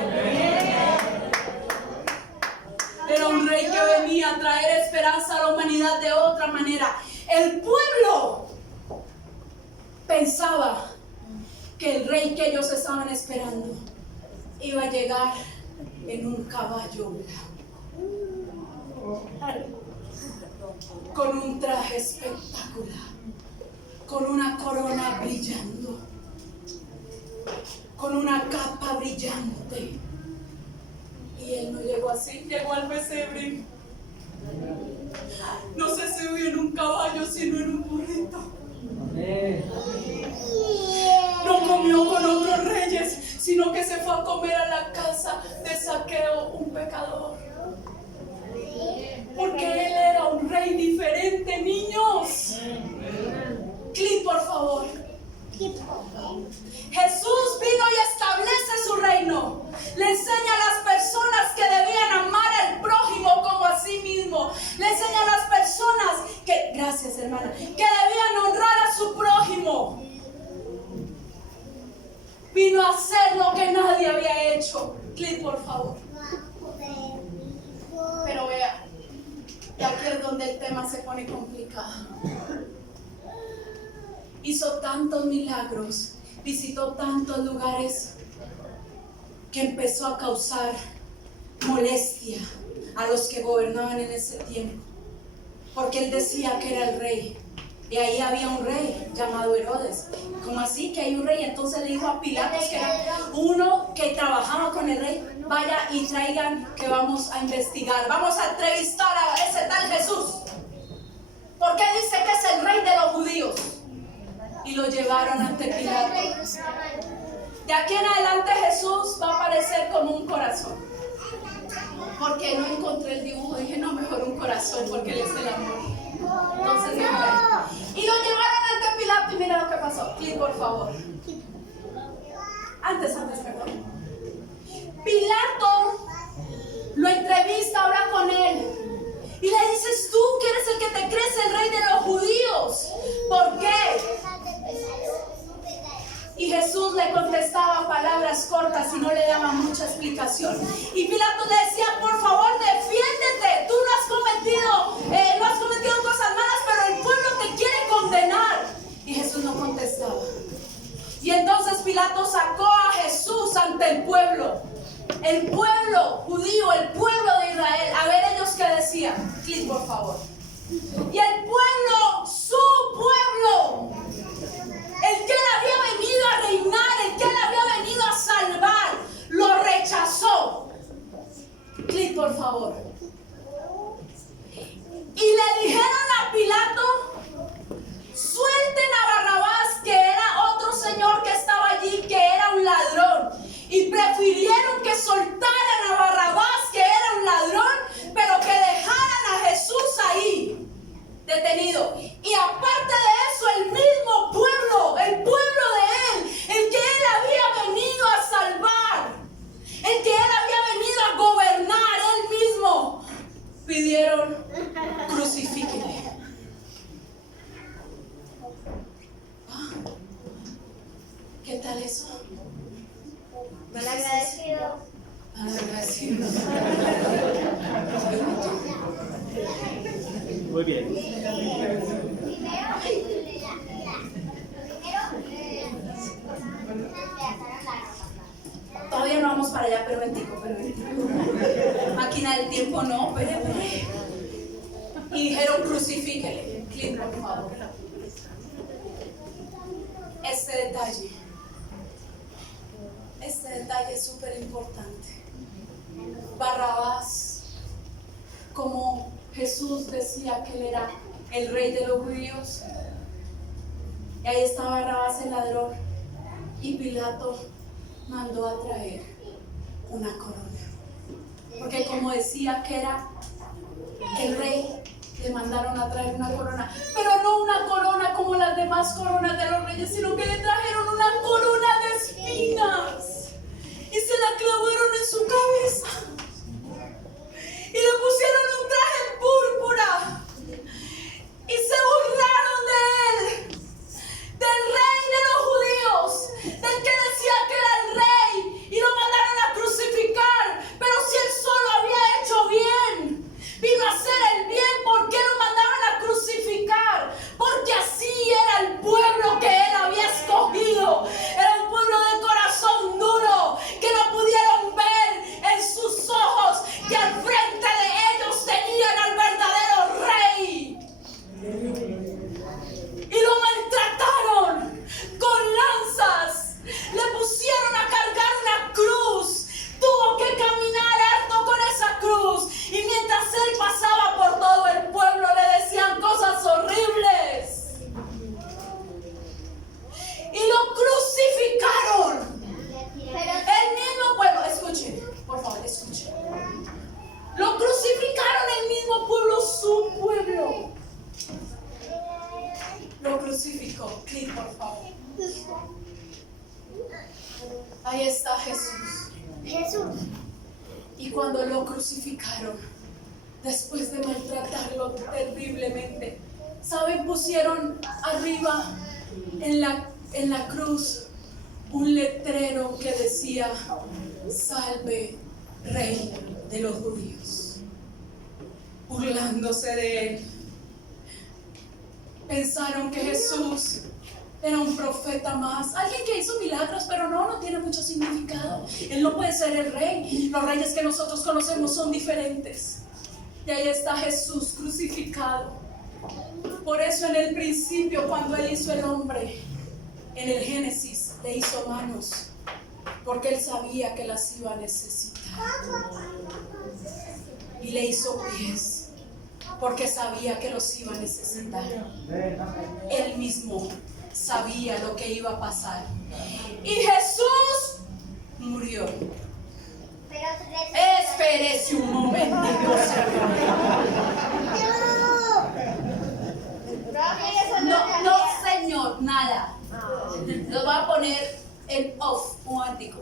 Era un rey que venía a traer esperanza a la humanidad de otra manera. El pueblo pensaba que el rey que ellos estaban esperando iba a llegar en un caballo blanco, con un traje espectacular, con una corona brillando, con una capa brillante. Y él no llegó así, llegó al pesebre. No se subió en un caballo, sino en un burrito. No comió con otros reyes, sino que se fue a comer a la casa de Zaqueo, un pecador. Porque él era un rey diferente, niños. Clic, por favor. Jesús vino y establece su reino. Le enseña a las personas que debían amar al prójimo como a sí mismo. Le enseña a las personas que, gracias hermana, que debían honrar a su prójimo. Vino a hacer lo que nadie había hecho. Clic, por favor. Pero vea, y aquí es donde el tema se pone complicado. Hizo tantos milagros, visitó tantos lugares, que empezó a causar molestia a los que gobernaban en ese tiempo. Porque él decía que era el rey. Y ahí había un rey llamado Herodes. ¿Cómo así que hay un rey? Entonces le dijo a Pilatos, que era uno que trabajaba con el rey, vaya y traigan que vamos a investigar. Vamos a entrevistar a ese tal Jesús. ¿Por qué dice que es el rey de los judíos? Y lo llevaron ante Pilato. De aquí en adelante Jesús va a aparecer como un corazón. Porque no encontré el dibujo, dije no, mejor un corazón, porque él es el amor. Entonces, y lo llevaron ante Pilato y mira lo que pasó. Clic, por favor. Antes, perdón. Pilato lo entrevista, habla con él. Y le dices, tú que eres el que te crees el rey de los judíos. ¿Por qué? Y Jesús le contestaba palabras cortas y no le daba mucha explicación. Y Pilato le decía, por favor, defiéndete. Tú no has cometido cosas malas, pero el pueblo te quiere condenar. Y Jesús no contestaba. Y entonces Pilato sacó a Jesús ante el pueblo. El pueblo judío, el pueblo de Israel. A ver ellos qué decían. Clic, por favor. Y el pueblo, su pueblo, el que él había venido a reinar, el que él había venido a salvar, lo rechazó. Clic, por favor. Y le dijeron a Pilato, suelten a Barrabás, que era otro señor que estaba allí, que era un ladrón. Y prefirieron que soltaran a Barrabás, que era un ladrón, pero que dejaran a Jesús ahí, detenido. Y aparte de eso, el mismo pueblo, el pueblo de él, el que él había venido a salvar, el que él había venido a gobernar, él mismo, pidieron, crucifíquenle. ¿Qué tal eso? Malagradecido. Malagradecido. Muy bien. todavía no vamos para allá, pero ventico. Máquina del tiempo, no, pero. Y dijeron, crucifíquele. Clic, por favor. Este detalle es súper importante. Barrabás, como Jesús decía que él era el rey de los judíos, y ahí estaba Barrabás el ladrón, y Pilato mandó a traer una corona, porque como decía que era el rey, le mandaron a traer una corona, pero no una corona como las demás coronas de los reyes, sino que le trajeron una corona de espinas y se la clavaron en su cabeza y le pusieron un traje púrpura y se burlaron de él, del rey de los judíos, del que decía que era el rey, y lo mandaron a crucificar. Pero si él solo había hecho bien, vino a hacer el bien, ¿por qué lo mandaron a crucificar? Porque así era el pueblo que él había escogido. Era un pueblo de corazón duro, que no pudieron ver en sus ojos que al frente de ellos tenían al verdadero rey. Y lo maltrataron con lanzas, le pusieron a cargar una cruz, tuvo que caminar harto con esa cruz, y mientras él pasaba por todo el pueblo le decían cosas horribles y lo crucificaron. El mismo pueblo, escuchen, por favor, escuchen, lo crucificaron el mismo pueblo, su pueblo lo crucificó. Clic, por favor. Ahí está Jesús. Y cuando lo crucificaron, después de maltratarlo terriblemente, ¿saben? Pusieron arriba en la cruz un letrero que decía: salve, rey de los judíos, burlándose de él. Pensaron que Jesús era un profeta más, alguien que hizo milagros, pero no tiene mucho significado. Él no puede ser el rey. Los reyes que nosotros conocemos son diferentes. Y ahí está Jesús crucificado. Por eso en el principio, cuando Él hizo el hombre, en el Génesis, le hizo manos, porque Él sabía que las iba a necesitar. Y le hizo pies, porque sabía que los iba a necesitar. Él mismo sabía lo que iba a pasar. Y Jesús murió. Espérese un momento. No, señor, nada. Lo voy a poner en off, un momentico.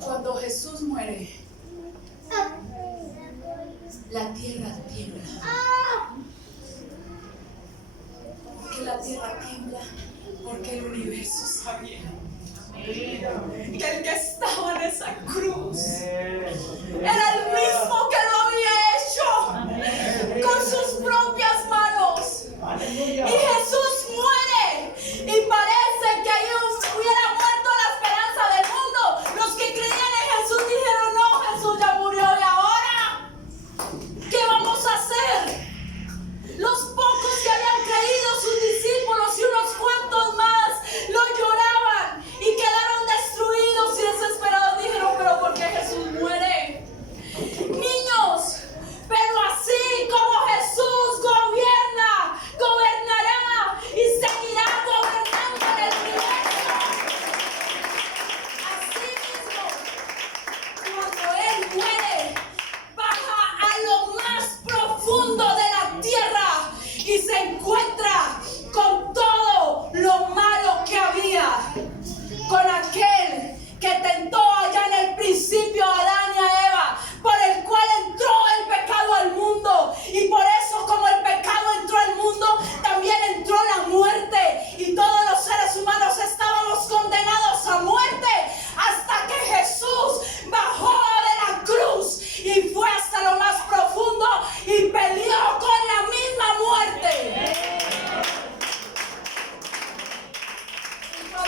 Cuando Jesús muere, la tierra tiembla. ¿Por qué la tierra tiembla? Porque el universo sabía que el que estaba en esa cruz era el mismo que lo había hecho con sus propias manos. Y Jesús muere, y parece que ahí hubiera muerto la esperanza del mundo. Los que creían en Jesús dijeron: no, Jesús ya murió, ¿y ahora qué vamos a hacer? Los pocos que habían creído, sus discípulos y unos cuantos más, lo lloraban y quedaron destruidos y desesperados. Dijeron: pero ¿por qué Jesús muere? Niños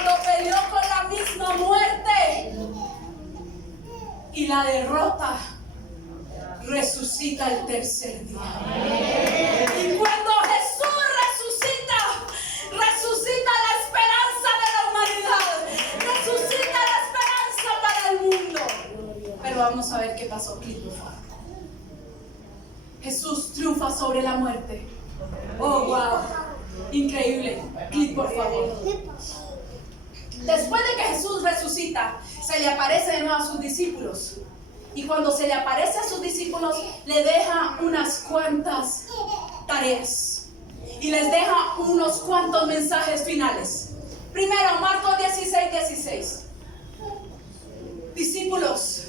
cuando peleó con la misma muerte y la derrota, resucita el tercer día. Y cuando Jesús resucita la esperanza de la humanidad, resucita la esperanza para el mundo. Pero vamos a ver qué pasó aquí. Jesús triunfa sobre la muerte. Oh, wow, increíble. Clic, por favor. Después de que Jesús resucita, se le aparece de nuevo a sus discípulos. Y cuando se le aparece a sus discípulos, le deja unas cuantas tareas. Y les deja unos cuantos mensajes finales. Primero, Marcos 16:16. Discípulos,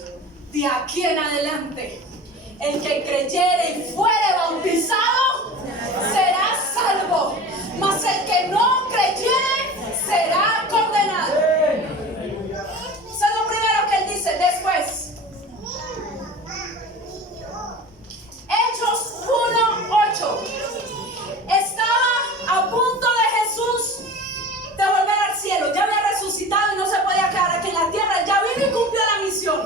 de aquí en adelante, el que creyere y fuere bautizado será salvo, mas el que no creyere será condenado. Eso es lo primero que él dice. Después, Hechos 1:8. Estaba a punto de Jesús de volver al cielo. Ya había resucitado y no se podía quedar aquí en la tierra. Ya vino y cumplió la misión,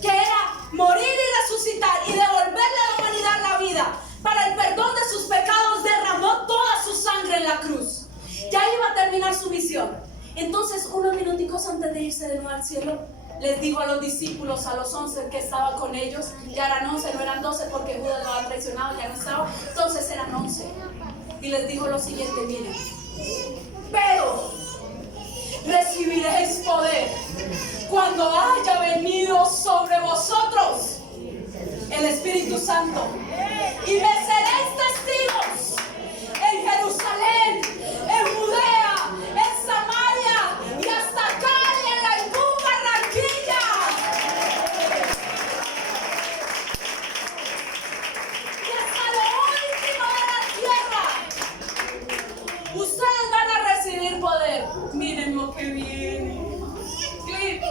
que era morir y resucitar y devolverle a la humanidad la vida. Para el perdón de sus pecados derramó toda su sangre en la cruz. Ya iba a terminar su misión. Entonces, unos minuticos antes de irse de nuevo al cielo, les dijo a los discípulos, a los 11 que estaban con ellos, ya eran 11, no eran 12 porque Judas lo había traicionado, ya no estaba, entonces eran 11. Y les dijo lo siguiente, miren, pero recibiréis poder cuando haya venido sobre vosotros el Espíritu Santo, y me seréis testigos en Jerusalén, en Judea, en Samaria y hasta acá y en la Barranquilla. Y hasta lo último de la tierra. Ustedes van a recibir poder. Miren lo que viene. Clip.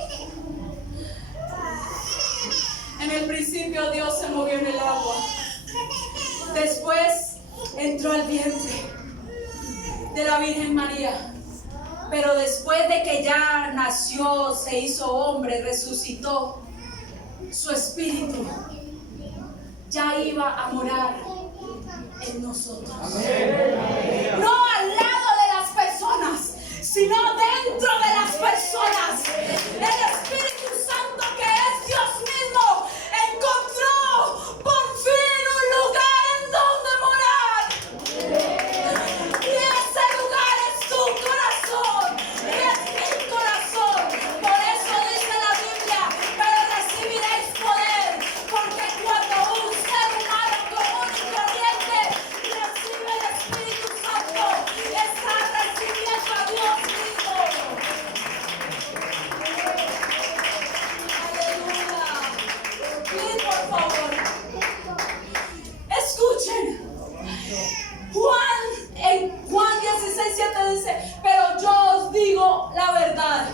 En el principio Dios se movió en el agua. Después entró al vientre de la Virgen María. Pero después de que ya nació, se hizo hombre, resucitó, su espíritu ya iba a morar en nosotros. No al lado de las personas, sino dentro de las personas. El Espíritu Santo, que es Dios mismo, encontró por fin un lugar en donde morar. Y ese lugar es tu corazón, y es mi corazón. Por eso dice la Biblia, pero recibiréis poder, porque cuando un ser humano común y corriente recibe el Espíritu Santo, está recibiendo a Dios mismo. Aleluya. Please, por favor, escuchen. En Juan 16:7 dice, pero yo os digo la verdad,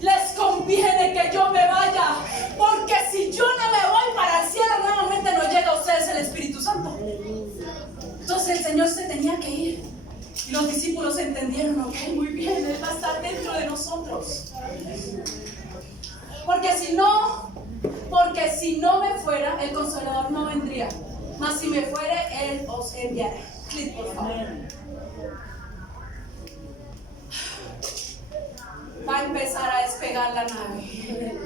les conviene que yo me vaya, porque si yo no me voy para el cielo, nuevamente no llega a ustedes el Espíritu Santo. Entonces el Señor se tenía que ir, y los discípulos entendieron, ok, muy bien, Él va a estar dentro de nosotros. Porque si no me fuera, el Consolador no vendría, mas si me fuere, Él os enviará. Clic, por favor. Va a empezar a despegar la nave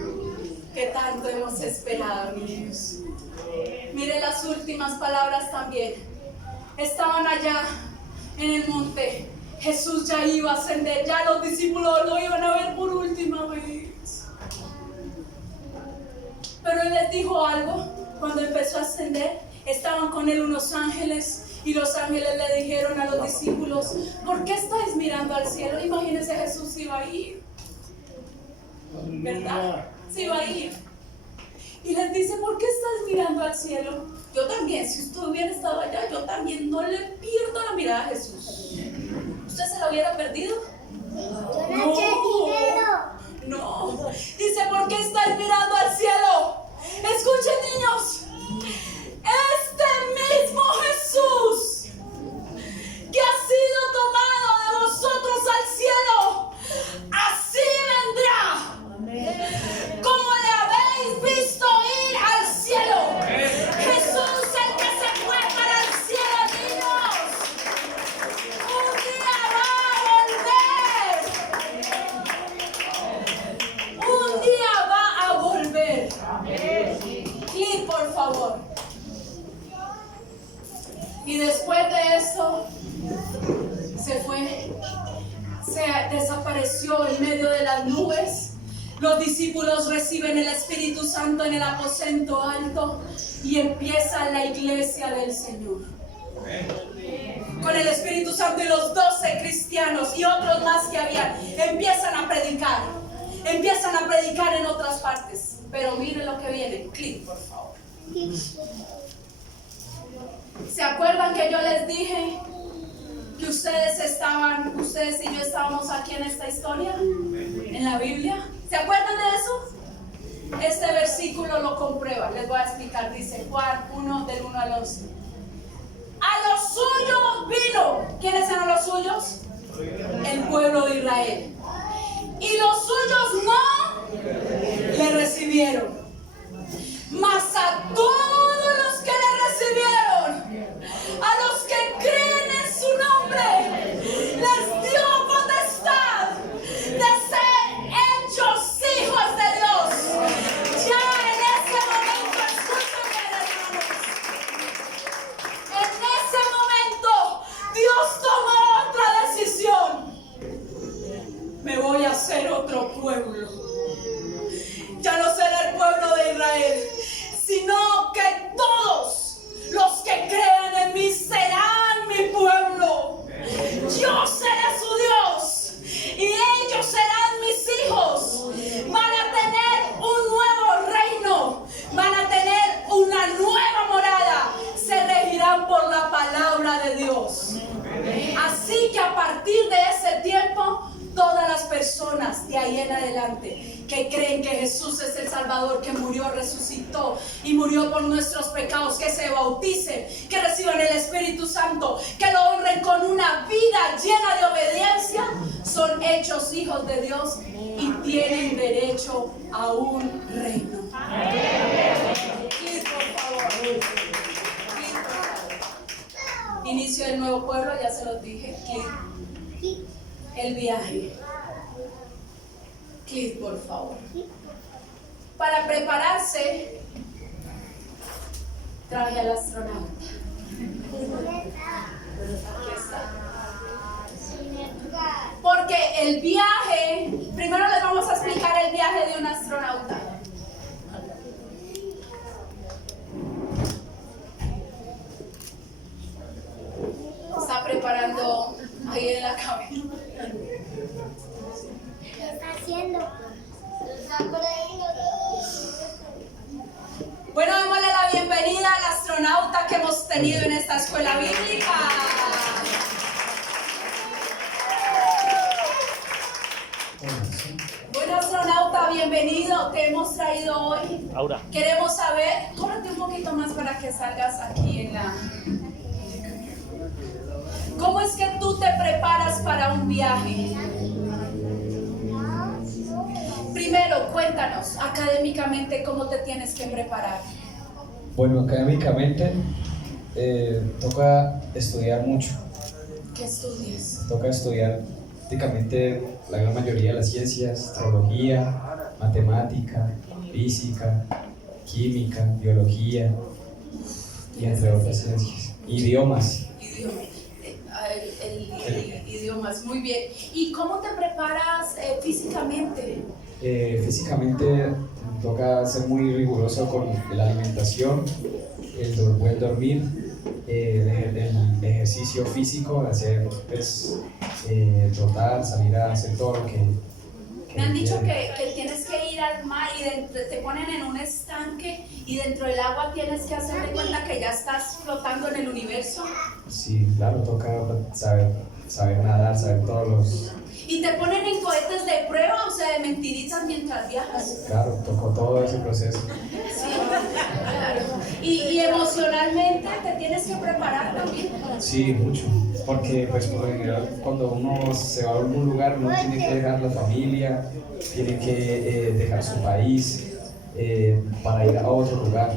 que tanto hemos esperado, niños. Mire las últimas palabras también. Estaban allá en el monte. Jesús ya iba a ascender, ya los discípulos lo iban a ver por última vez. Pero Él les dijo algo cuando empezó a ascender. Estaban con Él unos ángeles. Y los ángeles le dijeron a los discípulos, ¿por qué estáis mirando al cielo? Imagínense, Jesús se iba a ir, ¿verdad? Se iba a ir. Y les dice, ¿por qué estás mirando al cielo? Yo también, si usted hubiera estado allá, yo también no le pierdo la mirada a Jesús. ¿Usted se la hubiera perdido? No. Dice, ¿por qué estáis mirando al cielo? Escuchen, niños. Este mismo Jesús que ha sido tomado de vosotros al cielo desapareció en medio de las nubes. Los discípulos reciben el Espíritu Santo en el aposento alto y empieza la iglesia del Señor. Con el Espíritu Santo y los 12 cristianos y otros más que había, empiezan a predicar en otras partes. Pero miren lo que viene, clic por favor. ¿Se acuerdan que yo les dije que ustedes y yo estábamos aquí en esta historia? En la Biblia. ¿Se acuerdan de eso? Este versículo lo comprueba. Les voy a explicar. Dice Juan 1 del 1 al 11. A los suyos vino. ¿Quiénes eran los suyos? El pueblo de Israel. Y los suyos no le recibieron. Mas a todos los que le recibieron, a los que creen en su nombre, les dio potestad de ser hechos hijos de Dios. Ya en ese momento, escúchame, hermanos, en ese momento Dios tomó otra decisión. Me voy a hacer otro pueblo. Ya no será el pueblo de Israel, sino que todos los que crean en mí serán mi pueblo. Yo seré su Dios y ellos serán mis hijos. Van a tener un nuevo reino, van a tener una nueva morada. Se regirán por la palabra de Dios. Así que a partir de ese tiempo, todas las personas de ahí en adelante que creen que Jesús es el Salvador, que murió, resucitó y murió por nuestros pecados, que se bauticen, que reciban el Espíritu Santo, que lo honren con una vida llena de obediencia, son hechos hijos de Dios y tienen derecho a un reino. Please, por favor. Please, por favor. Inicio del nuevo pueblo, ya se los dije. El viaje. Clic, por favor. Para prepararse, traje al astronauta. Aquí está. Porque el viaje, primero les vamos a explicar el viaje de un astronauta. Está preparando ahí en la cabina. ¿Qué está haciendo? Bueno, démosle la bienvenida al astronauta que hemos tenido en esta escuela bíblica. Bueno, astronauta, bienvenido. Te hemos traído hoy. Aura. Queremos saber, córrete un poquito más para que salgas aquí en la... ¿Cómo es que tú te preparas para un viaje? Primero, cuéntanos académicamente cómo te tienes que preparar. Bueno, académicamente toca estudiar mucho. ¿Qué estudias? Toca estudiar prácticamente la gran mayoría de las ciencias, astrología, matemática, física, química, biología y entre otras ciencias. Idiomas. Idiomas, muy bien. ¿Y cómo te preparas físicamente? Físicamente toca ser muy riguroso con la alimentación, el buen dormir, el ejercicio físico, hacer pues, trotar, salir a hacer todo lo que me han dicho que tienes que ir al mar y te ponen en un estanque y dentro del agua tienes que hacer de cuenta que ya estás flotando en el universo. Sí, claro, toca saber nadar, saber todos los... ¿Y te ponen en cohetes de prueba, o sea, de mentiritas mientras viajas? Claro, tocó todo ese proceso. Sí, claro. ¿Y emocionalmente te tienes que preparar también? Sí, mucho, porque pues por lo general cuando uno se va a algún lugar uno tiene que dejar la familia, tiene que dejar su país para ir a otro lugar.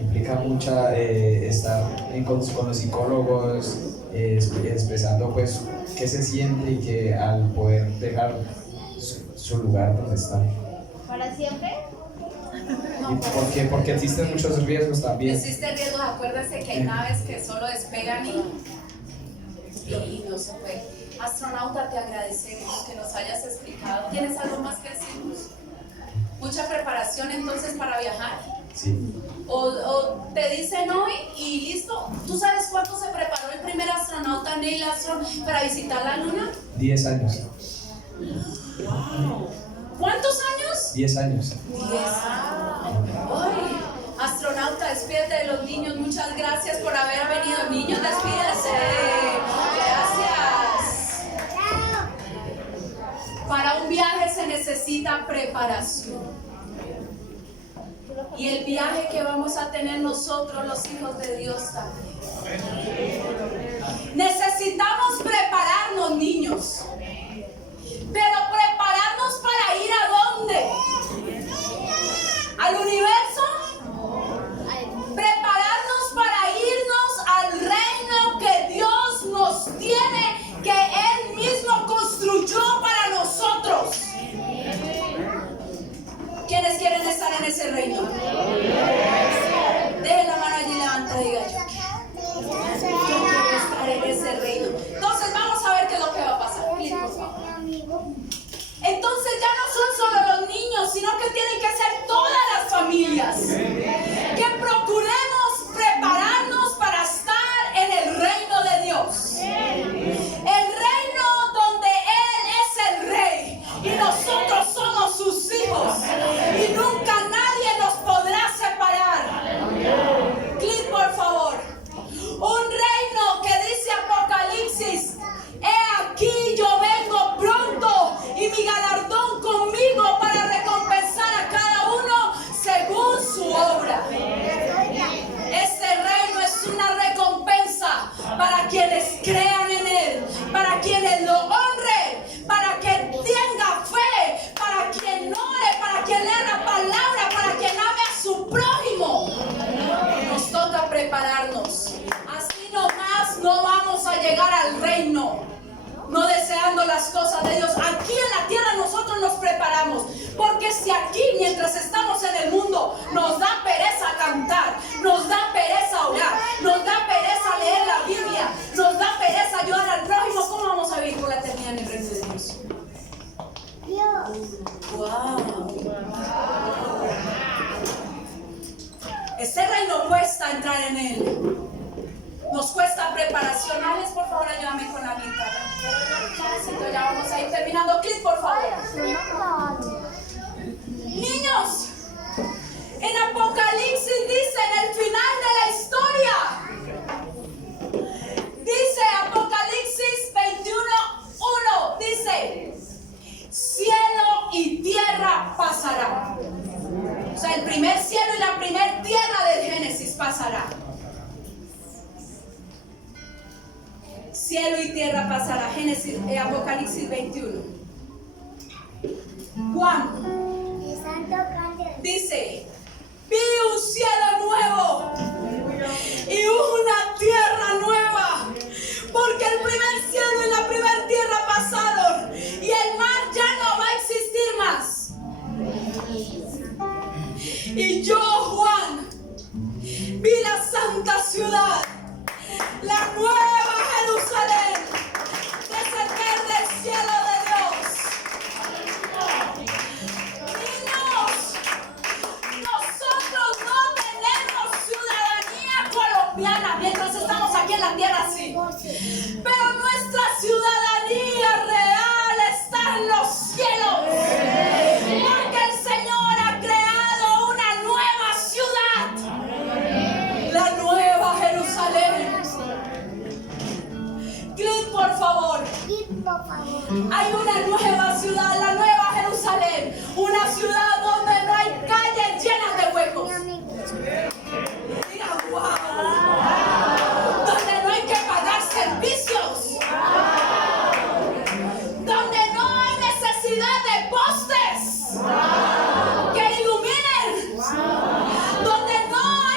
Implica mucha estar con los psicólogos, expresando pues qué se siente y que al poder dejar su lugar donde está. ¿Para siempre? Porque existen muchos riesgos también. Existen riesgos, acuérdense que hay naves que solo despegan y no se puede. Astronauta, te agradecemos que nos hayas explicado. ¿Tienes algo más que decirnos? Mucha preparación entonces para viajar. Sí. O te dicen hoy y listo. ¿Tú sabes cuánto se preparó el primer astronauta Neil Armstrong para visitar la luna? 10 años. ¿Cuántos años? 10 años. 10. Ay, astronauta, despídete de los niños. Muchas gracias por haber venido. Niños, despídense. Gracias. Para un viaje se necesita preparación. Y el viaje que vamos a tener nosotros, los hijos de Dios, también. Necesitamos prepararnos, niños. Pero prepararnos para ir ¿a dónde? ¿Al universo? Prepararnos para irnos al reino que Dios nos tiene, que Él mismo construyó para nosotros. ¿Quiénes quieren estar en ese reino? Dejen la mano allí levantada y diga yo quiero estar en ese reino. Entonces vamos a ver qué es lo que va a pasar. Clic, por favor. Entonces ya no son solo los niños, sino que tienen que ser todas las familias. Que procuremos prepararnos para estar en el reino de Dios. El reino donde Él es el rey y nosotros somos sus hijos. Y nunca nadie nos podrá separar. Clic, por favor. Un reino que dice Apocalipsis: he aquí yo vengo pronto y mi galardón conmigo para recompensar a cada uno según su obra. Este reino es una recompensa para quienes crean en Él, para quienes lo honren, para quien tenga fe, para quien ore, para quien lea la palabra, para quien ame a su prójimo. Nos toca prepararnos. Así nomás no vamos a llegar al reino, no deseando las cosas de Dios. Aquí en la tierra nosotros nos preparamos, porque si aquí mientras estamos en el mundo nos da pereza cantar, nos da pereza orar, nos da pereza leer la Biblia, nos da pereza ayudar al prójimo, ¿cómo vamos a vivir por la eternidad en el reino de Dios? Wow. Este reino cuesta entrar en él. Nos cuesta preparación. Alex, por favor, ayúdame con la guitarra. Ya vamos a ir terminando. Clic, por favor. Niños, en Apocalipsis dice, en el final de la historia, dice Apocalipsis 21:1, dice: cielo y tierra pasará. O sea, el primer cielo y la primer tierra del Génesis pasará. Cielo y tierra pasará. Génesis, Apocalipsis 21. Juan dice: vi un cielo nuevo y una tierra nueva, porque el primer cielo y la primera tierra pasaron y el mar ya no va a existir más. Y yo, Juan, vi la santa ciudad, la nueva Jerusalén, descender del cielo de Dios. Niños, nosotros no tenemos ciudadanía colombiana mientras estamos aquí en la tierra, sí. Pero nuestra ciudadanía real está en los cielos. Porque el Señor ha creado una nueva ciudad, la nueva Jerusalén. Clic, por favor. Hay una nueva ciudad, la